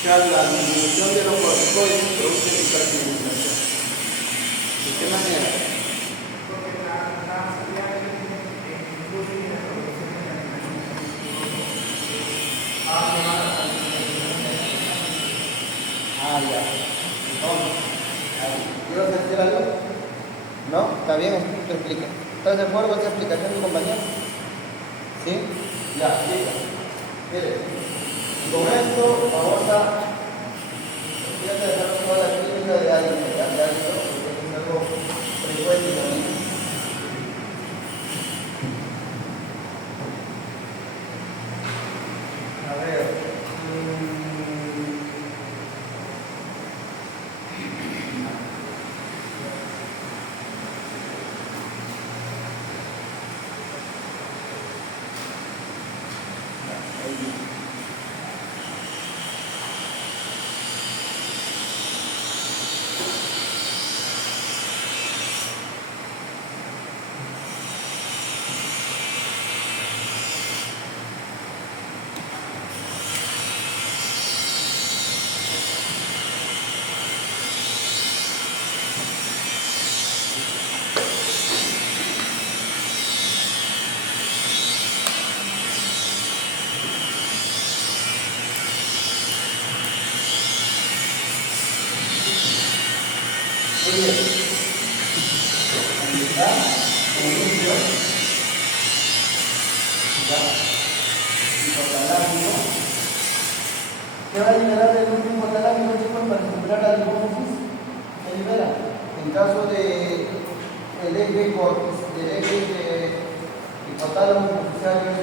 La disminución de los corticoides produce hiperpigmentación. ¿De qué manera? Ya. Entonces, ¿quieres decir algo? ¿No? ¿Está bien? Te explica. ¿Estás de acuerdo con esa explicación, mi compañero? ¿Sí? Ya, explica. Mire. Con esto vamos a hacer toda la clínica de ácido, porque es algo frecuente también. A ver. Muy bien. Aquí está, como inicio. Ya. Hipotalámico. ¿Qué va a liberar el último hipotalámico, chicos, para estimular la hipófisis? ¿Qué libera? En caso de el eje cortis, del eje de hipotálamo hipofisario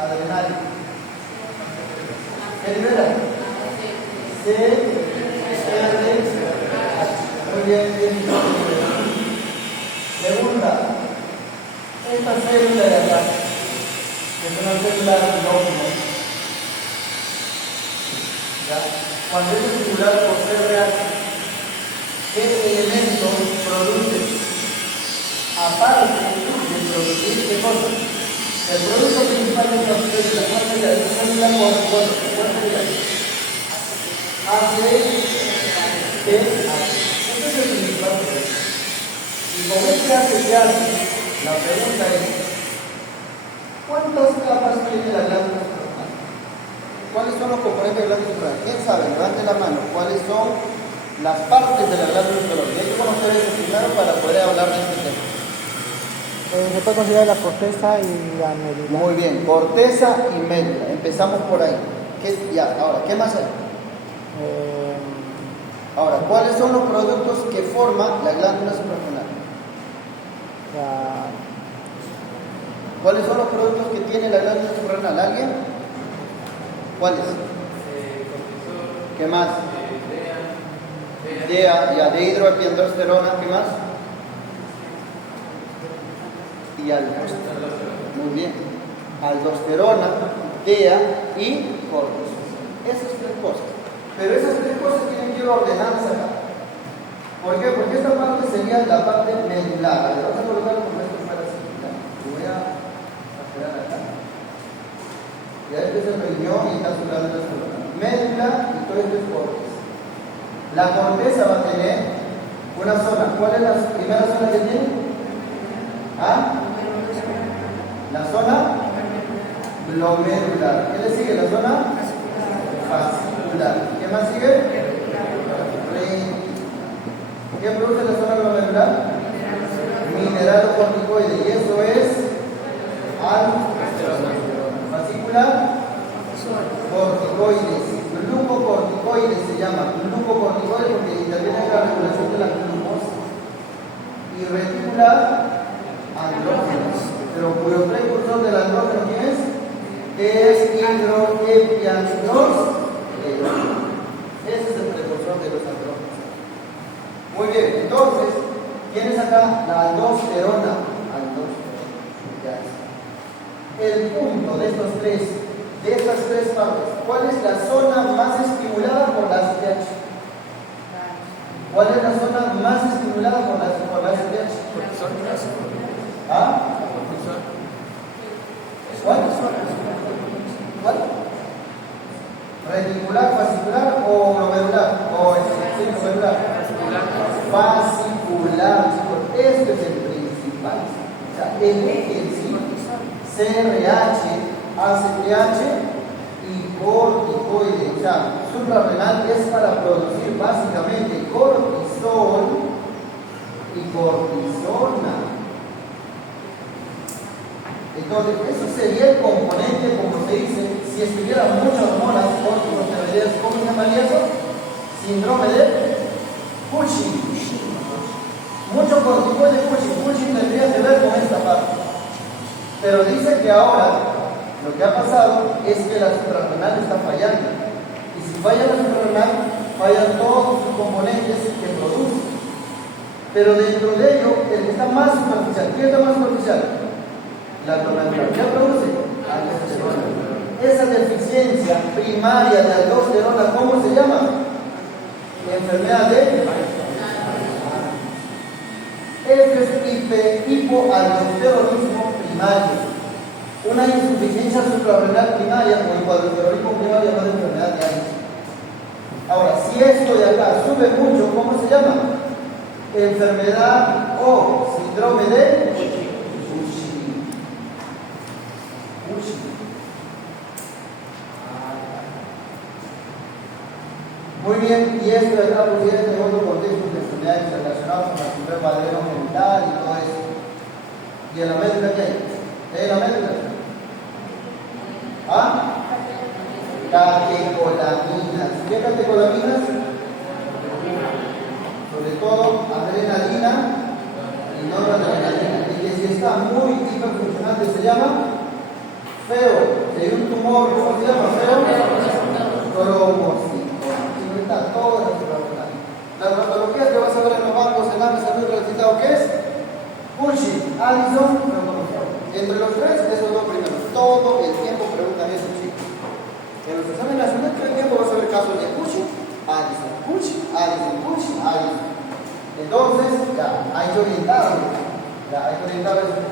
adrenal. ¿Qué libera? Muy bien, segunda, esta célula de acá, que es una célula lógica, cuando es estimulado por CRH, ¿qué elemento produce? Aparte de producir, ¿qué cosa? El producto principal de la célula, ¿cuál sería? Es una célula por ¿cuál sería? Este es el principal proceso. Y con este hace, la pregunta es, ¿cuántas capas tiene la glándula suprarrenal? ¿Cuáles son son los componentes de la glándula suprarrenal? ¿Quién sabe? Levante la mano. ¿Cuáles son las partes de la glándula suprarrenal? Hay que conocer eso primero para poder hablar de este tema. Se puede considerar la corteza y la médula. Muy bien, corteza y médula. Empezamos por ahí. Ahora, ¿qué más hay? Ahora, ¿cuáles son los productos que forman la glándula suprarrenal? ¿Cuáles son los productos que tiene la glándula suprarrenal? ¿Alguien? ¿Cuáles? ¿Qué más? DEA, dehidroepiandrosterona. ¿Qué más? Y aldosterona. Muy bien. Aldosterona, DEA y cortisol. Esas tres cosas. Pero esas tres cosas tienen que ir ordenadas acá. ¿Por qué? Porque esta parte sería la parte medular. A ver, vamos a colocarlo como esto para así. Voy a esperar acá. Ya empieza el riñón y está su glándula suprarrenal. Médula y todo esto es corteza. La corteza va a tener una zona. ¿Cuál es la primera zona que tiene? ¿Ah? La zona glomerular. ¿Qué le sigue? La zona fascicular. ¿Qué más sigue? ¿Qué produce la zona glomerular? Mineralocorticoide. Y eso es aldosterona. Fascicular, corticoides. Glucocorticoides se llama. Glucocorticoides porque interviene en la regulación de la glucosa. Y reticular, andrógenos. Pero cuyo precursor del andrógeno, ¿quién es? Deshidroepiandrosterona. Ese es el precursor de los andrógenos. Muy bien, entonces, ¿quién es acá? La aldosterona. El punto de estas tres partes, ¿cuál es la zona más estimulada por la ACTH? ¿Cuál es la zona más estimulada por la ACTH? ¿Ah? ¿Cuál? ¿Cuál? ¿Reticular, fascicular o glomerular? Sí, glomerular. Fascicular, chicos. Este es el principal. O sea, el eje en sí, CRH, ACTH y corticoide. O sea, suprarrenal es para producir básicamente cortisol y cortisona. Entonces, eso sería el componente, como se dice, si estuvieran muchas hormonas, corticosteroideas, ¿cómo se llamaría eso? Síndrome de Cushing. Mucho corticoide Cushing. Cushing tendría que ver con esta parte. Pero dice que ahora lo que ha pasado es que la suprarrenal está fallando. Y si falla la suprarrenal, fallan todos sus componentes que produce. Pero dentro de ello, el que está más superficial, ¿quién está más superficial? La glomerular. ¿Qué produce? Aldosterona. Esa deficiencia primaria de aldosterona, ¿cómo se llama? Enfermedad de hipoaldosteronismo primario. Una insuficiencia suprarrenal primaria o hipoaldosteronismo primario no es enfermedad de Addison. Ahora, si esto de acá sube mucho, ¿cómo se llama? Enfermedad o síndrome de Cushing. Muy bien, y esto de acá pusiera en otro contexto de enfermedades relacionadas con la síndrome adrenogenital y todo eso. ¿Y en la médula qué hay? ¿Qué hay en la médula? ¿Ah? Catecolaminas. ¿Qué catecolaminas? Sobre todo adrenalina y noradrenalina. Y que si está muy hiperfuncionante se llama feo. Si hay un tumor, ¿cómo se llama? Feo. Cromocitoma. Está toda la suprarrenal. La patología que vas a ver en los bancos, en la salud recitado, ¿qué es? Cushing, Addison, entre los tres, esos dos primeros. Todo el tiempo preguntan eso, chicos. En los exámenes nacionales todo el tiempo vas a ver casos de Cushing, Addison, Cushing, Addison, Cushing, Addison. Entonces, ya, hay que orientarlo. Ya, hay que orientarlo eso.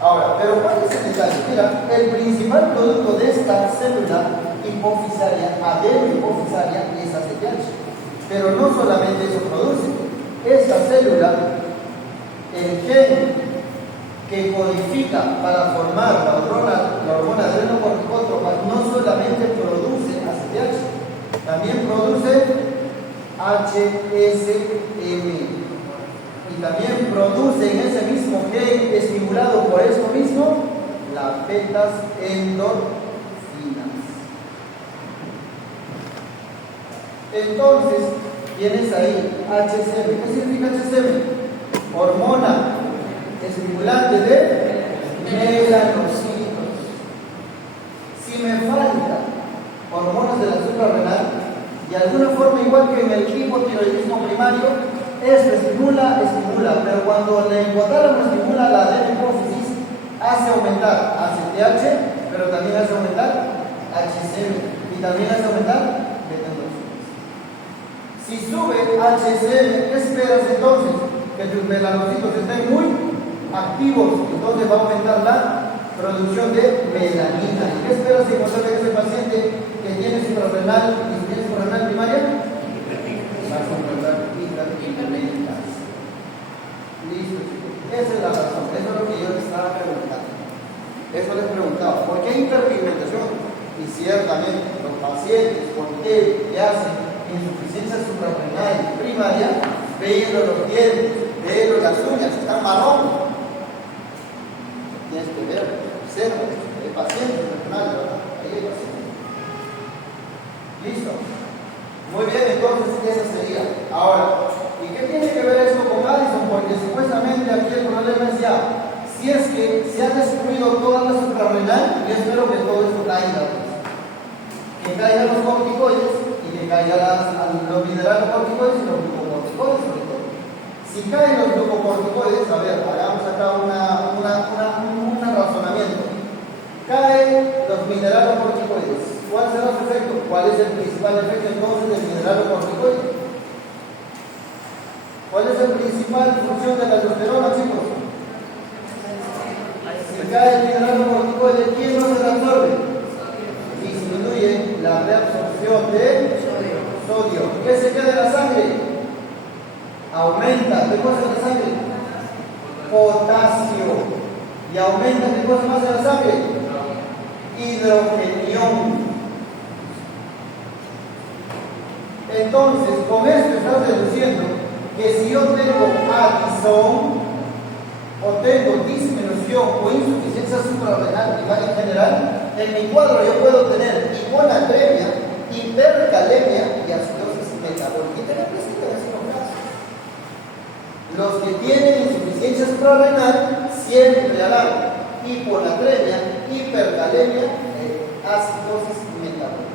Ahora, pero ¿cuál es el detalle? Mira, el principal producto de esta célula hipofisaria, adenohipofisaria, es ACTH. Pero no solamente eso produce. Esta célula, el gen que codifica para formar la hormona adrenocorticótropa, no solamente produce ACTH. También produce HSM. Y también produce en ese mismo gen, estimulado por esto mismo, las betas endorfinas. Entonces, tienes ahí HSM. ¿Qué significa HSM? Hormona estimulante de melanocitos. Si me falta hormonas de la suprarrenal, de alguna forma, igual que en el hipotiroidismo primario, esto estimula, pero cuando la hipotálamo estimula la adenohipófisis, hace aumentar ACTH, pero también hace aumentar HSM y también hace aumentar beta-endorfinas. Si sube HSM, ¿qué esperas entonces? Que tus melanocitos estén muy activos, entonces va a aumentar la producción de melanina. ¿Y qué esperas encontrar en ese paciente que tiene suprarrenal y tiene suprarrenal primaria? Va a encontrar hipermedicación. Listo, chicos. Esa es la razón. Eso es lo que yo les estaba preguntando. Eso les preguntaba. ¿Por qué hiperpigmentación? Y ciertamente los pacientes con TEP que hacen insuficiencia suprarrenal primaria, véanlo los dientes, véanlo las uñas, están marrón. Tienes que ver, observa, hay pacientes renales, ¿verdad? Ahí hay pacientes. Listo. Muy bien, entonces esa sería. Ahora, ¿y qué tiene que ver esto con Addison? Porque supuestamente aquí el problema es ya, si es que se ha destruido toda la suprarrenal, yo espero que todo esto caiga. Que caigan los corticoides y que caigan los mineralocorticoides y los glucocorticoides sobre todo. Si caen los glucocorticoides, a ver, hagamos acá un razonamiento. Caen los mineralocorticoides. ¿Cuál será su efecto? ¿Cuál es el principal efecto entonces del mineralocorticoide? ¿Cuál es la principal función de la aldosterona, chicos? Si cae el mineralocorticoide, ¿quién no se la absorbe? Disminuye la reabsorción de sodio. ¿Qué se queda en la sangre? Aumenta. ¿Qué cosa en la sangre? Potasio. ¿Y aumenta qué cosa más en la sangre? Hidrogenión. Entonces, con esto estás deduciendo que si yo tengo Addison o tengo disminución o insuficiencia suprarrenal primaria en general, en mi cuadro yo puedo tener hiponatremia, hipercalemia y acidosis metabólica. ¿Y qué representan esos casos? Los que tienen insuficiencia suprarrenal siempre harán hiponatremia, hipercalemia, acidosis metabólica.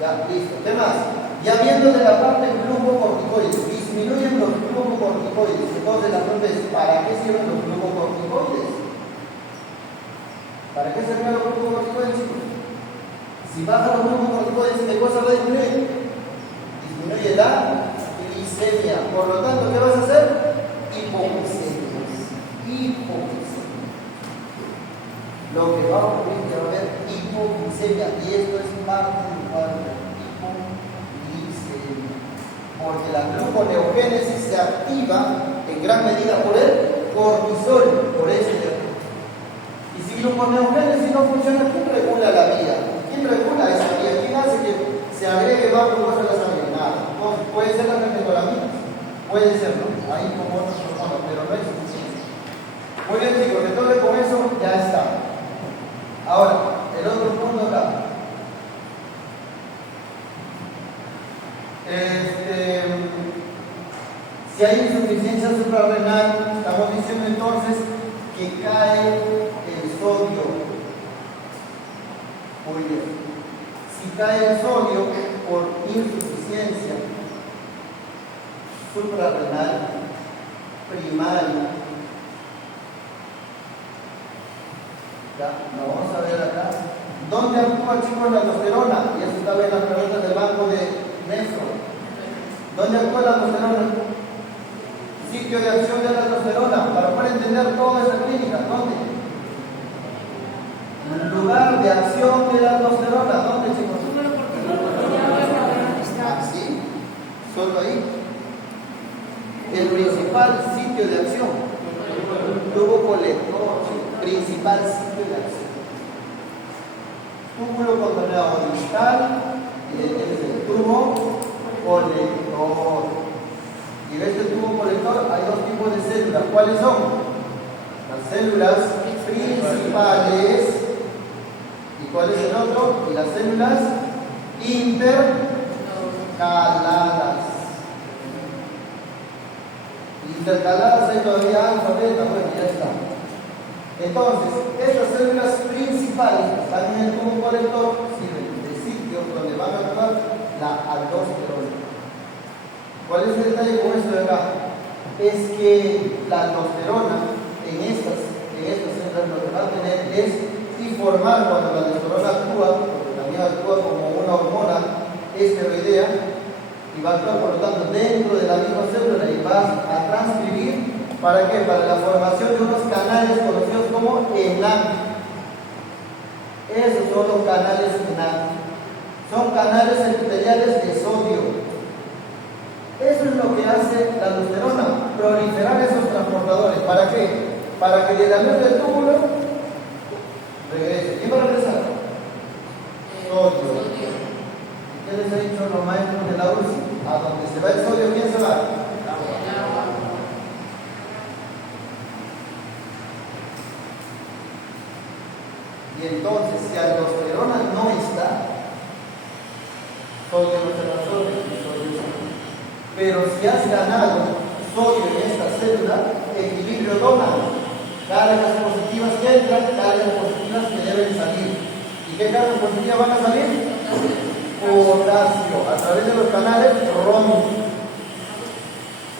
Ya, listo. ¿Qué más? Ya viendo de la parte glucocorticoides, disminuyen los glucocorticoides. Entonces la pregunta es, ¿para qué sirven los glucocorticoides? ¿Para qué sirven los glucocorticoides, chicos? Si bajan los glucocorticoides, ¿qué cosa va a disminuir? Disminuye la glicemia. Por lo tanto, ¿qué vas a hacer? Hipoglicemia. Hipoglicemia. Lo que va a ocurrir es que va a haber hipoglicemia, y esto es parte del cuadro de hipoglicemia, porque la gluconeogénesis se activa en gran medida por el cortisol, por este. Y si gluconeogénesis no funciona, ¿quién regula la vía? ¿Quién regula esa vía? ¿Quién hace que se agregue más glucosa a la sangre? Nada. Puede ser la fenmetrolaminas, puede serlo, ahí como otros hormonas, pero no es suficiente. Muy bien, chicos, entonces con eso ya está. Ahora, el otro punto acá. Si hay insuficiencia suprarrenal, estamos diciendo entonces que cae el sodio. Muy bien. Si cae el sodio por insuficiencia suprarrenal primaria, lo vamos a ver acá. ¿Dónde actúa, chicos, la aldosterona? Y eso está en las preguntas del banco de Néstor. ¿Dónde actúa la aldosterona? Sitio de acción de la aldosterona. Para poder entender toda esa clínica, ¿dónde? Lugar de acción de la aldosterona. ¿Dónde, chicos? ¿Sí? Solo ahí. El principal sitio de acción. Tubo colector. Principal sitio de acción. Túbulo contorneado. lado distal y tienes el tubo colector. Y ves el tubo colector, hay dos tipos de células. ¿Cuáles son? Las células principales. ¿Y cuál es el otro? Y las células intercaladas. Intercaladas hay todavía alfa, beta, bueno, ya está. Entonces, estas células principales que están en el tubo colector sirven de sitio donde van a actuar la aldosterona. ¿Cuál es el detalle con esto de acá? Es que la aldosterona en estas células lo que va a tener es informar cuando la aldosterona actúa, porque también actúa como una hormona esteroidea, y va a actuar por lo tanto dentro de la misma célula y va a transcribir. ¿Para qué? Para la formación de unos canales conocidos como ENAC. Esos son los canales ENAC. Son canales epiteliales de sodio. Eso es lo que hace la aldosterona, proliferar esos transportadores. ¿Para qué? Para que de la luz del túbulo regrese. ¿Quién va a regresar? Sodio. ¿Qué les ha dicho los maestros de la UCI? A donde se va el sodio, ¿quién se va? Y entonces, si aldosterona no está, sodio no se absorbe, sodio sí. Pero si has ganado sodio en esta célula, equilibrio toma. Cargas positivas que entran, cargas positivas que deben salir. ¿Y qué cargas positivas van a salir? Potasio, a través de los canales ROM.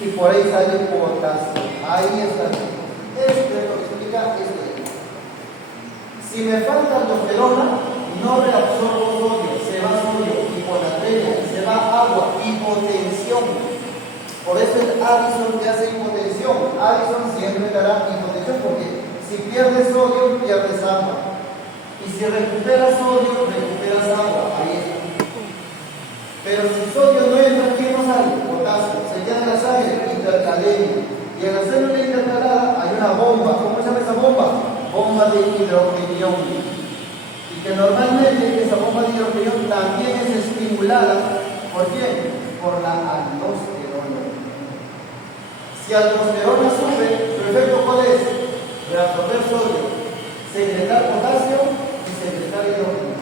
Y por ahí sale potasio. Ahí está. Esto es lo que explica esto. Si me falta aldosterona, no reabsorbo sodio, se va sodio, hiponatremia, se va agua, hipotensión. Por eso el Addison te hace hipotensión. Addison siempre te hará hipotensión porque si pierdes sodio, pierdes agua. Y si recuperas sodio, recuperas agua. Ahí está. Pero si sodio no entra, ¿qué no sale? Potasio. Se queda en la sangre, intercalemia. Y en la célula intercalada hay una bomba. ¿Cómo se llama esa bomba? Bomba de hidrogenión. Y que normalmente esa bomba de hidrogenión también es estimulada. ¿Por quién? Por la aldosterona. Si aldosterona sube, su efecto ¿cuál es? Reabsorber sodio, secretar potasio y secretar hidrógeno.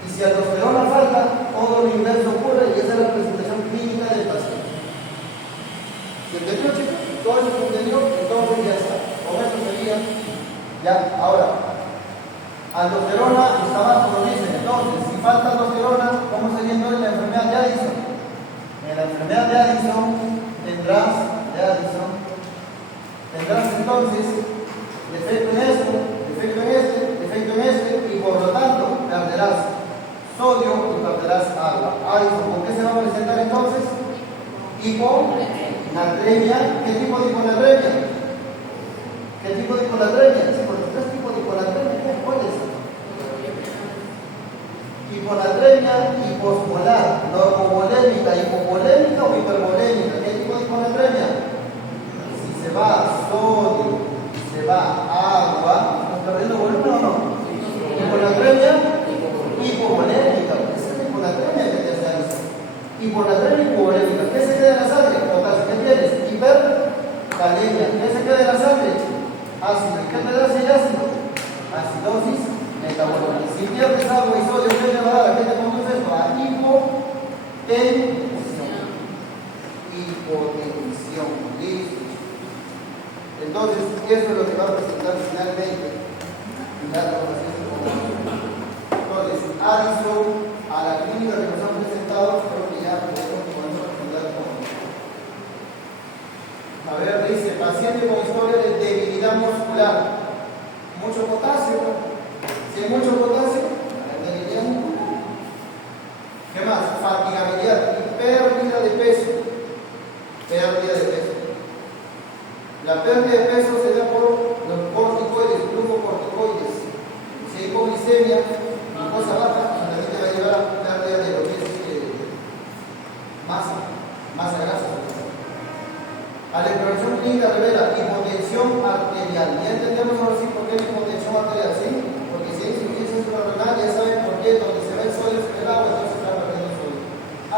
Y si aldosterona falta, todo lo inverso ocurre y esa es la presentación clínica del paciente. ¿Se entendió, chicos? Todo eso se entendió, entonces ya está. Con esto sería ya. Ahora, aldosterona está abajo, lo dicen. Entonces, si falta aldosterona, ¿cómo sería entonces la enfermedad de Addison? En la enfermedad de Addison tendrás entonces defecto en esto, defecto en este, y por lo tanto perderás sodio y perderás agua. Addison, ¿con qué se va a presentar entonces? Hiponatremia. ¿Qué tipo de hiponatremia? ¿Qué tipo de hiponatremia? Sí, porque tres tipos de hiponatremia. ¿Cuáles? Hiponatremia hiposmolar, normovolémica, hipovolémica o hipervolémica. ¿Qué tipo de hiponatremia? Si se va sodio, se va agua, ¿estás perdiendo volumen o no? Hiponatremia hipovolémica. Esa es la hiponatremia que te hace eso. Hiponatremia hipovolémica. ¿Qué se queda en la sangre? Potasio. ¿Qué tienes? Hipercalemia. ¿Qué se queda en la sangre? Ácido. ¿Qué te da ese ácido? Acidosis metabólica. Si pierdes agua y sodio, ¿qué te va a dar? ¿Qué te conduce esto? A hipotensión. Hipotensión. Listo. Entonces, eso es lo que va a presentar finalmente la paciente con entonces, Addison, a la clínica que nos han presentado, creo que ya podemos responder con. A ver, dice, paciente con historia de debilidad muscular. Mucho potasio. Si hay mucho potasio, debilidad muscular. ¿Qué más? Fatigabilidad y pérdida de peso. Pérdida de peso. La pérdida de peso se da por los corticoides, glucocorticoides. Si hay hipoglicemia, glucosa baja, la gente va a llevar a pérdida de lo que es masa grasa. A la exploración clínica revela hipotensión arterial. Ya entendemos ahora sí por qué la hipotensión arterial, ¿sí? Porque si hay insuficiencia suprarrenal, ya saben por qué, donde se ve el sodio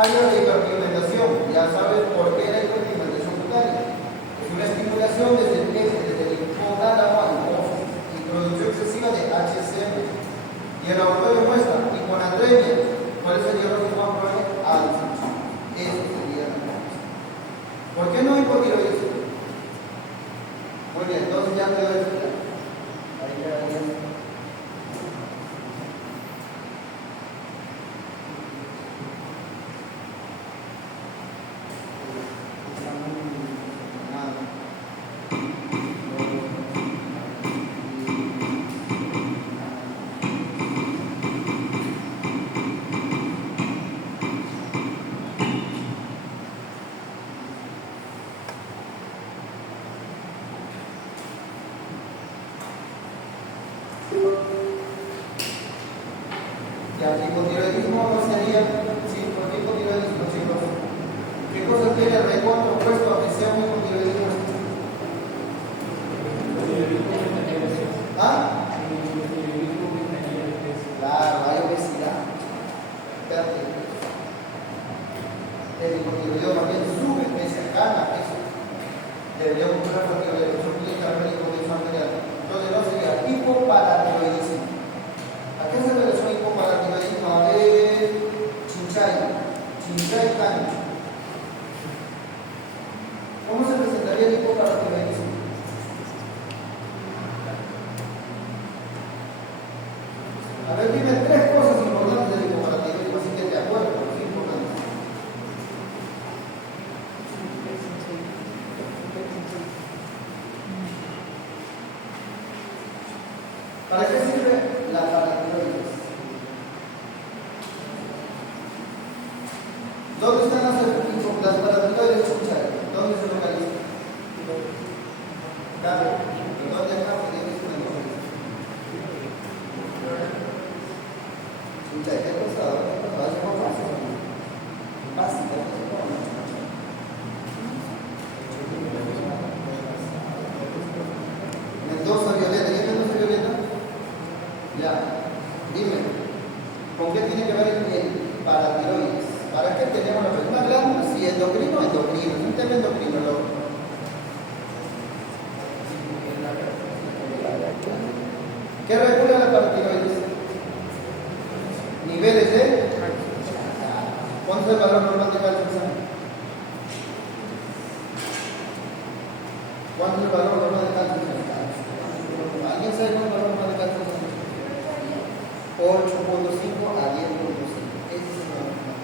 área de hiperpigmentación. Ya sabes por qué la hiperpigmentación cutánea. Es una estimulación desde el hipotálamo al hipófisis y producción excesiva de HCM. Y el laboratorio muestra hiponatremia. ¿Cuál es el diagnóstico más probable? Alzheimer. Eso sería el diagnóstico. ¿Por qué no hipotiroidismo? Muy bien, entonces ya te doy el final. Ahí quedaría. Ya, el hipotiroidismo no sería, sí, ¿por qué hipotiroidismo, chicos? ¿Qué cosa tiene el recuento opuesto a que sea un hipotiroidismo? ¿Ah? Claro, hay obesidad. Espérate. El hipotiroidismo más bien sube, pese a gana peso. Deberíamos buscar la tiroideoción clínica médico de su material. Entonces no sería hipoparatiroidismo. ¿A qué se relaciona hipoparatiroidismo? A ver, Chinchay Cancho. ¿Cómo se presentaría el hipoparatiroidismo? A ver, dime tres cosas importantes del hipoparatiroidismo, así que te acuerdo, es importante. ¿Para qué sirve la paratiroides? ¿Dónde están las paratiroides Chinchay? ¿Dónde se localizan? Cambio. ¿Y dónde acá se dice una cosa? Chinchay, ¿qué ha pasado? ¿Qué ha pasado? ¿Hace más fácil? Fácil, ¿qué ha pasado? Mendoza Violeta, ¿qué es Mendoza Violeta? Ya, dime, ¿con qué tiene que ver el paratiroides? ¿Para qué tenemos una glándula? Si endocrino, es un tema endocrino, ¿no? ¿Qué regula la paratiroides? Niveles de. ¿Cuánto es el valor normal de calcio en sangre? ¿Cuánto es el valor normal de calcio en sangre? ¿Alguien sabe cuánto es el valor normal de calcio en sangre? 8.5 a 10.5. Ese es el valor normal.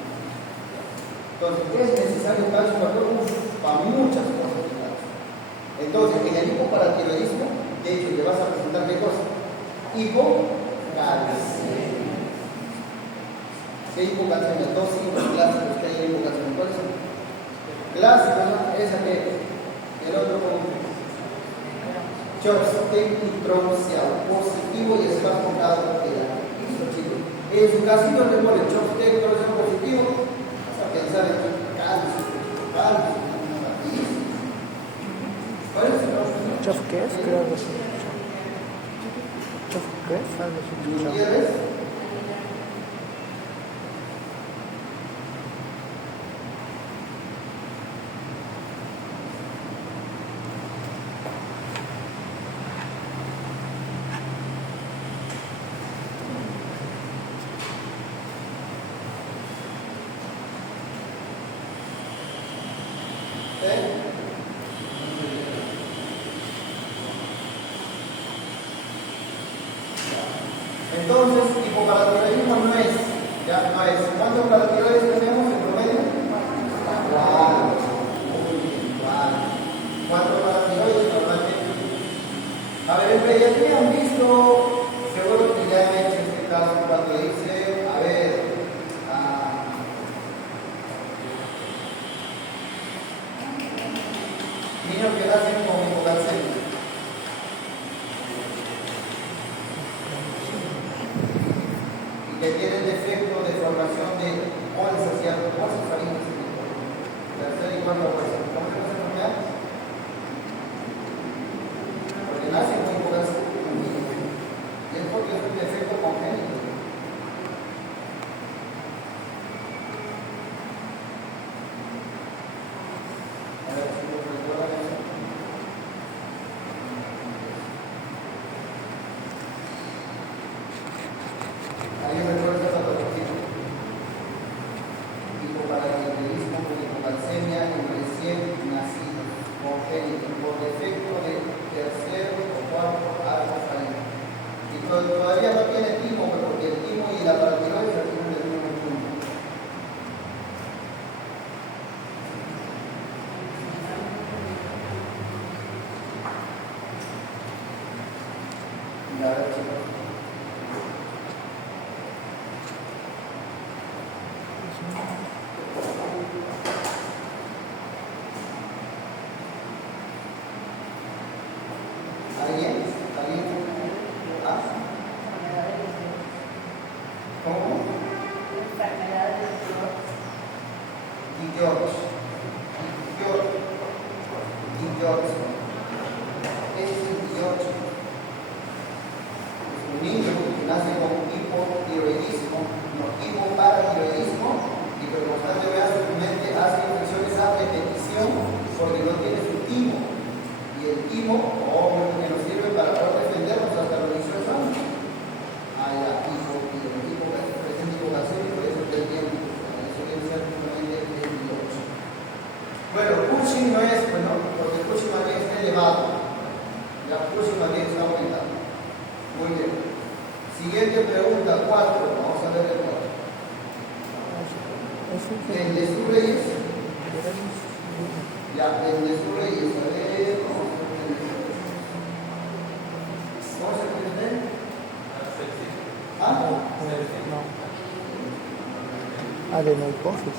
Entonces, es necesario calcio para muchas cosas de calcio. Entonces, en el hipoparatiroidismo, de hecho, le vas a presentar qué cosa. Hipocalcemia. ¿Qué hipocalcemia? Dos signos clásicos que hay en hipocalcemia. ¿Cuáles son? Clásicos, ¿no? Esa que el otro con Chopsteck-Nitroxial positivo y espasmodado de la. Listo, chicos. En su casito le pone Chopsteck-Nitroxial positivo. Vas a pensar en calcio. ¿Cuál es el nombre? ¿Chof qué es? Creo que sí. ¿Chof qué es? Algo así. Gutiérrez. Entonces, hipoparatiroidismo no es, ya no es. ¿Cuántos paratiroides tenemos en promedio? 4. Muy bien, 4 paratiroides normalmente. A ver, en pediatría han visto, seguro que ya han hecho este caso cuando dice, a ver, niños que nacen con hipocalcemia. Que tienen defecto de formación de bolsas y bolsas salinas. Tercera y cuarta bolsa. ¿Cómo se llama enfermedad? Porque nacen muy pocas. Y es porque es un defecto congénito. todavía no tiene timo, porque el timo y la paratiroides tienen el mismo punto. Y ahora, chicos. ¿Alguien? ¿Alguien? ¿Ah? ¿Cómo? Enfermedades de Dios. Guillot. Es un guillot. Es un niño que nace con hipotiroidismo, no hipoparatiroidismo, y que constantemente su mente hace infecciones a repetición porque no tiene su timo. Y el timo, que nos sirve para poder defendernos hasta los 18 años. A la hipotiroidismo, presente hipotensión y por eso del tiempo. Eso tiene que ser justamente el guillot. Bueno, Cushing no es, bueno, porque Cushing más bien está elevado. Ya Cushing más bien está aumentado. Muy bien. Siguiente pregunta, 4. Vamos a ver el 4. El de sus reyes. Ya, el de sus reyes. A ver, vamos a ver el de sus reyes. ¿Cómo se entiende? ¿Ah? No. Adenohipófisis.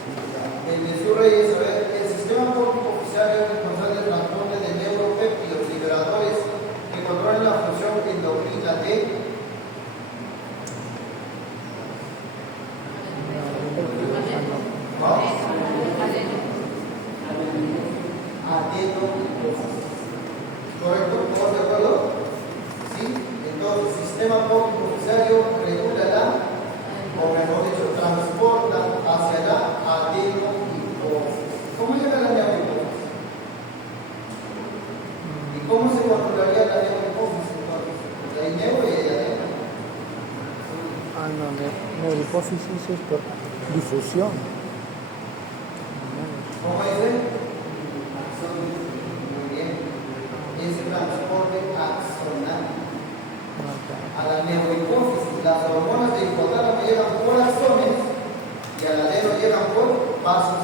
El de sus reyes, a ver, el sistema pórtico oficial es responsable del transporte de neuropéptidos liberadores que controlan la función endocrina de adenohipófisis. ¿Correcto? ¿Todos de acuerdo? ¿Sí? Entonces, el sistema pórtico oficial regula la, o mejor dicho, transporta hacia la adenohipófisis. ¿Cómo llega la neurohipófisis? ¿Y cómo se controlaría la neurohipófisis? Porque hay neuro y hay adeno. No, neurohipófisis es por difusión. ¿Cómo dice? Muy bien. Es transporte axonal. A la neurohipófisis, las hormonas del hipotálamo llegan por axones y al adeno llegan por vasos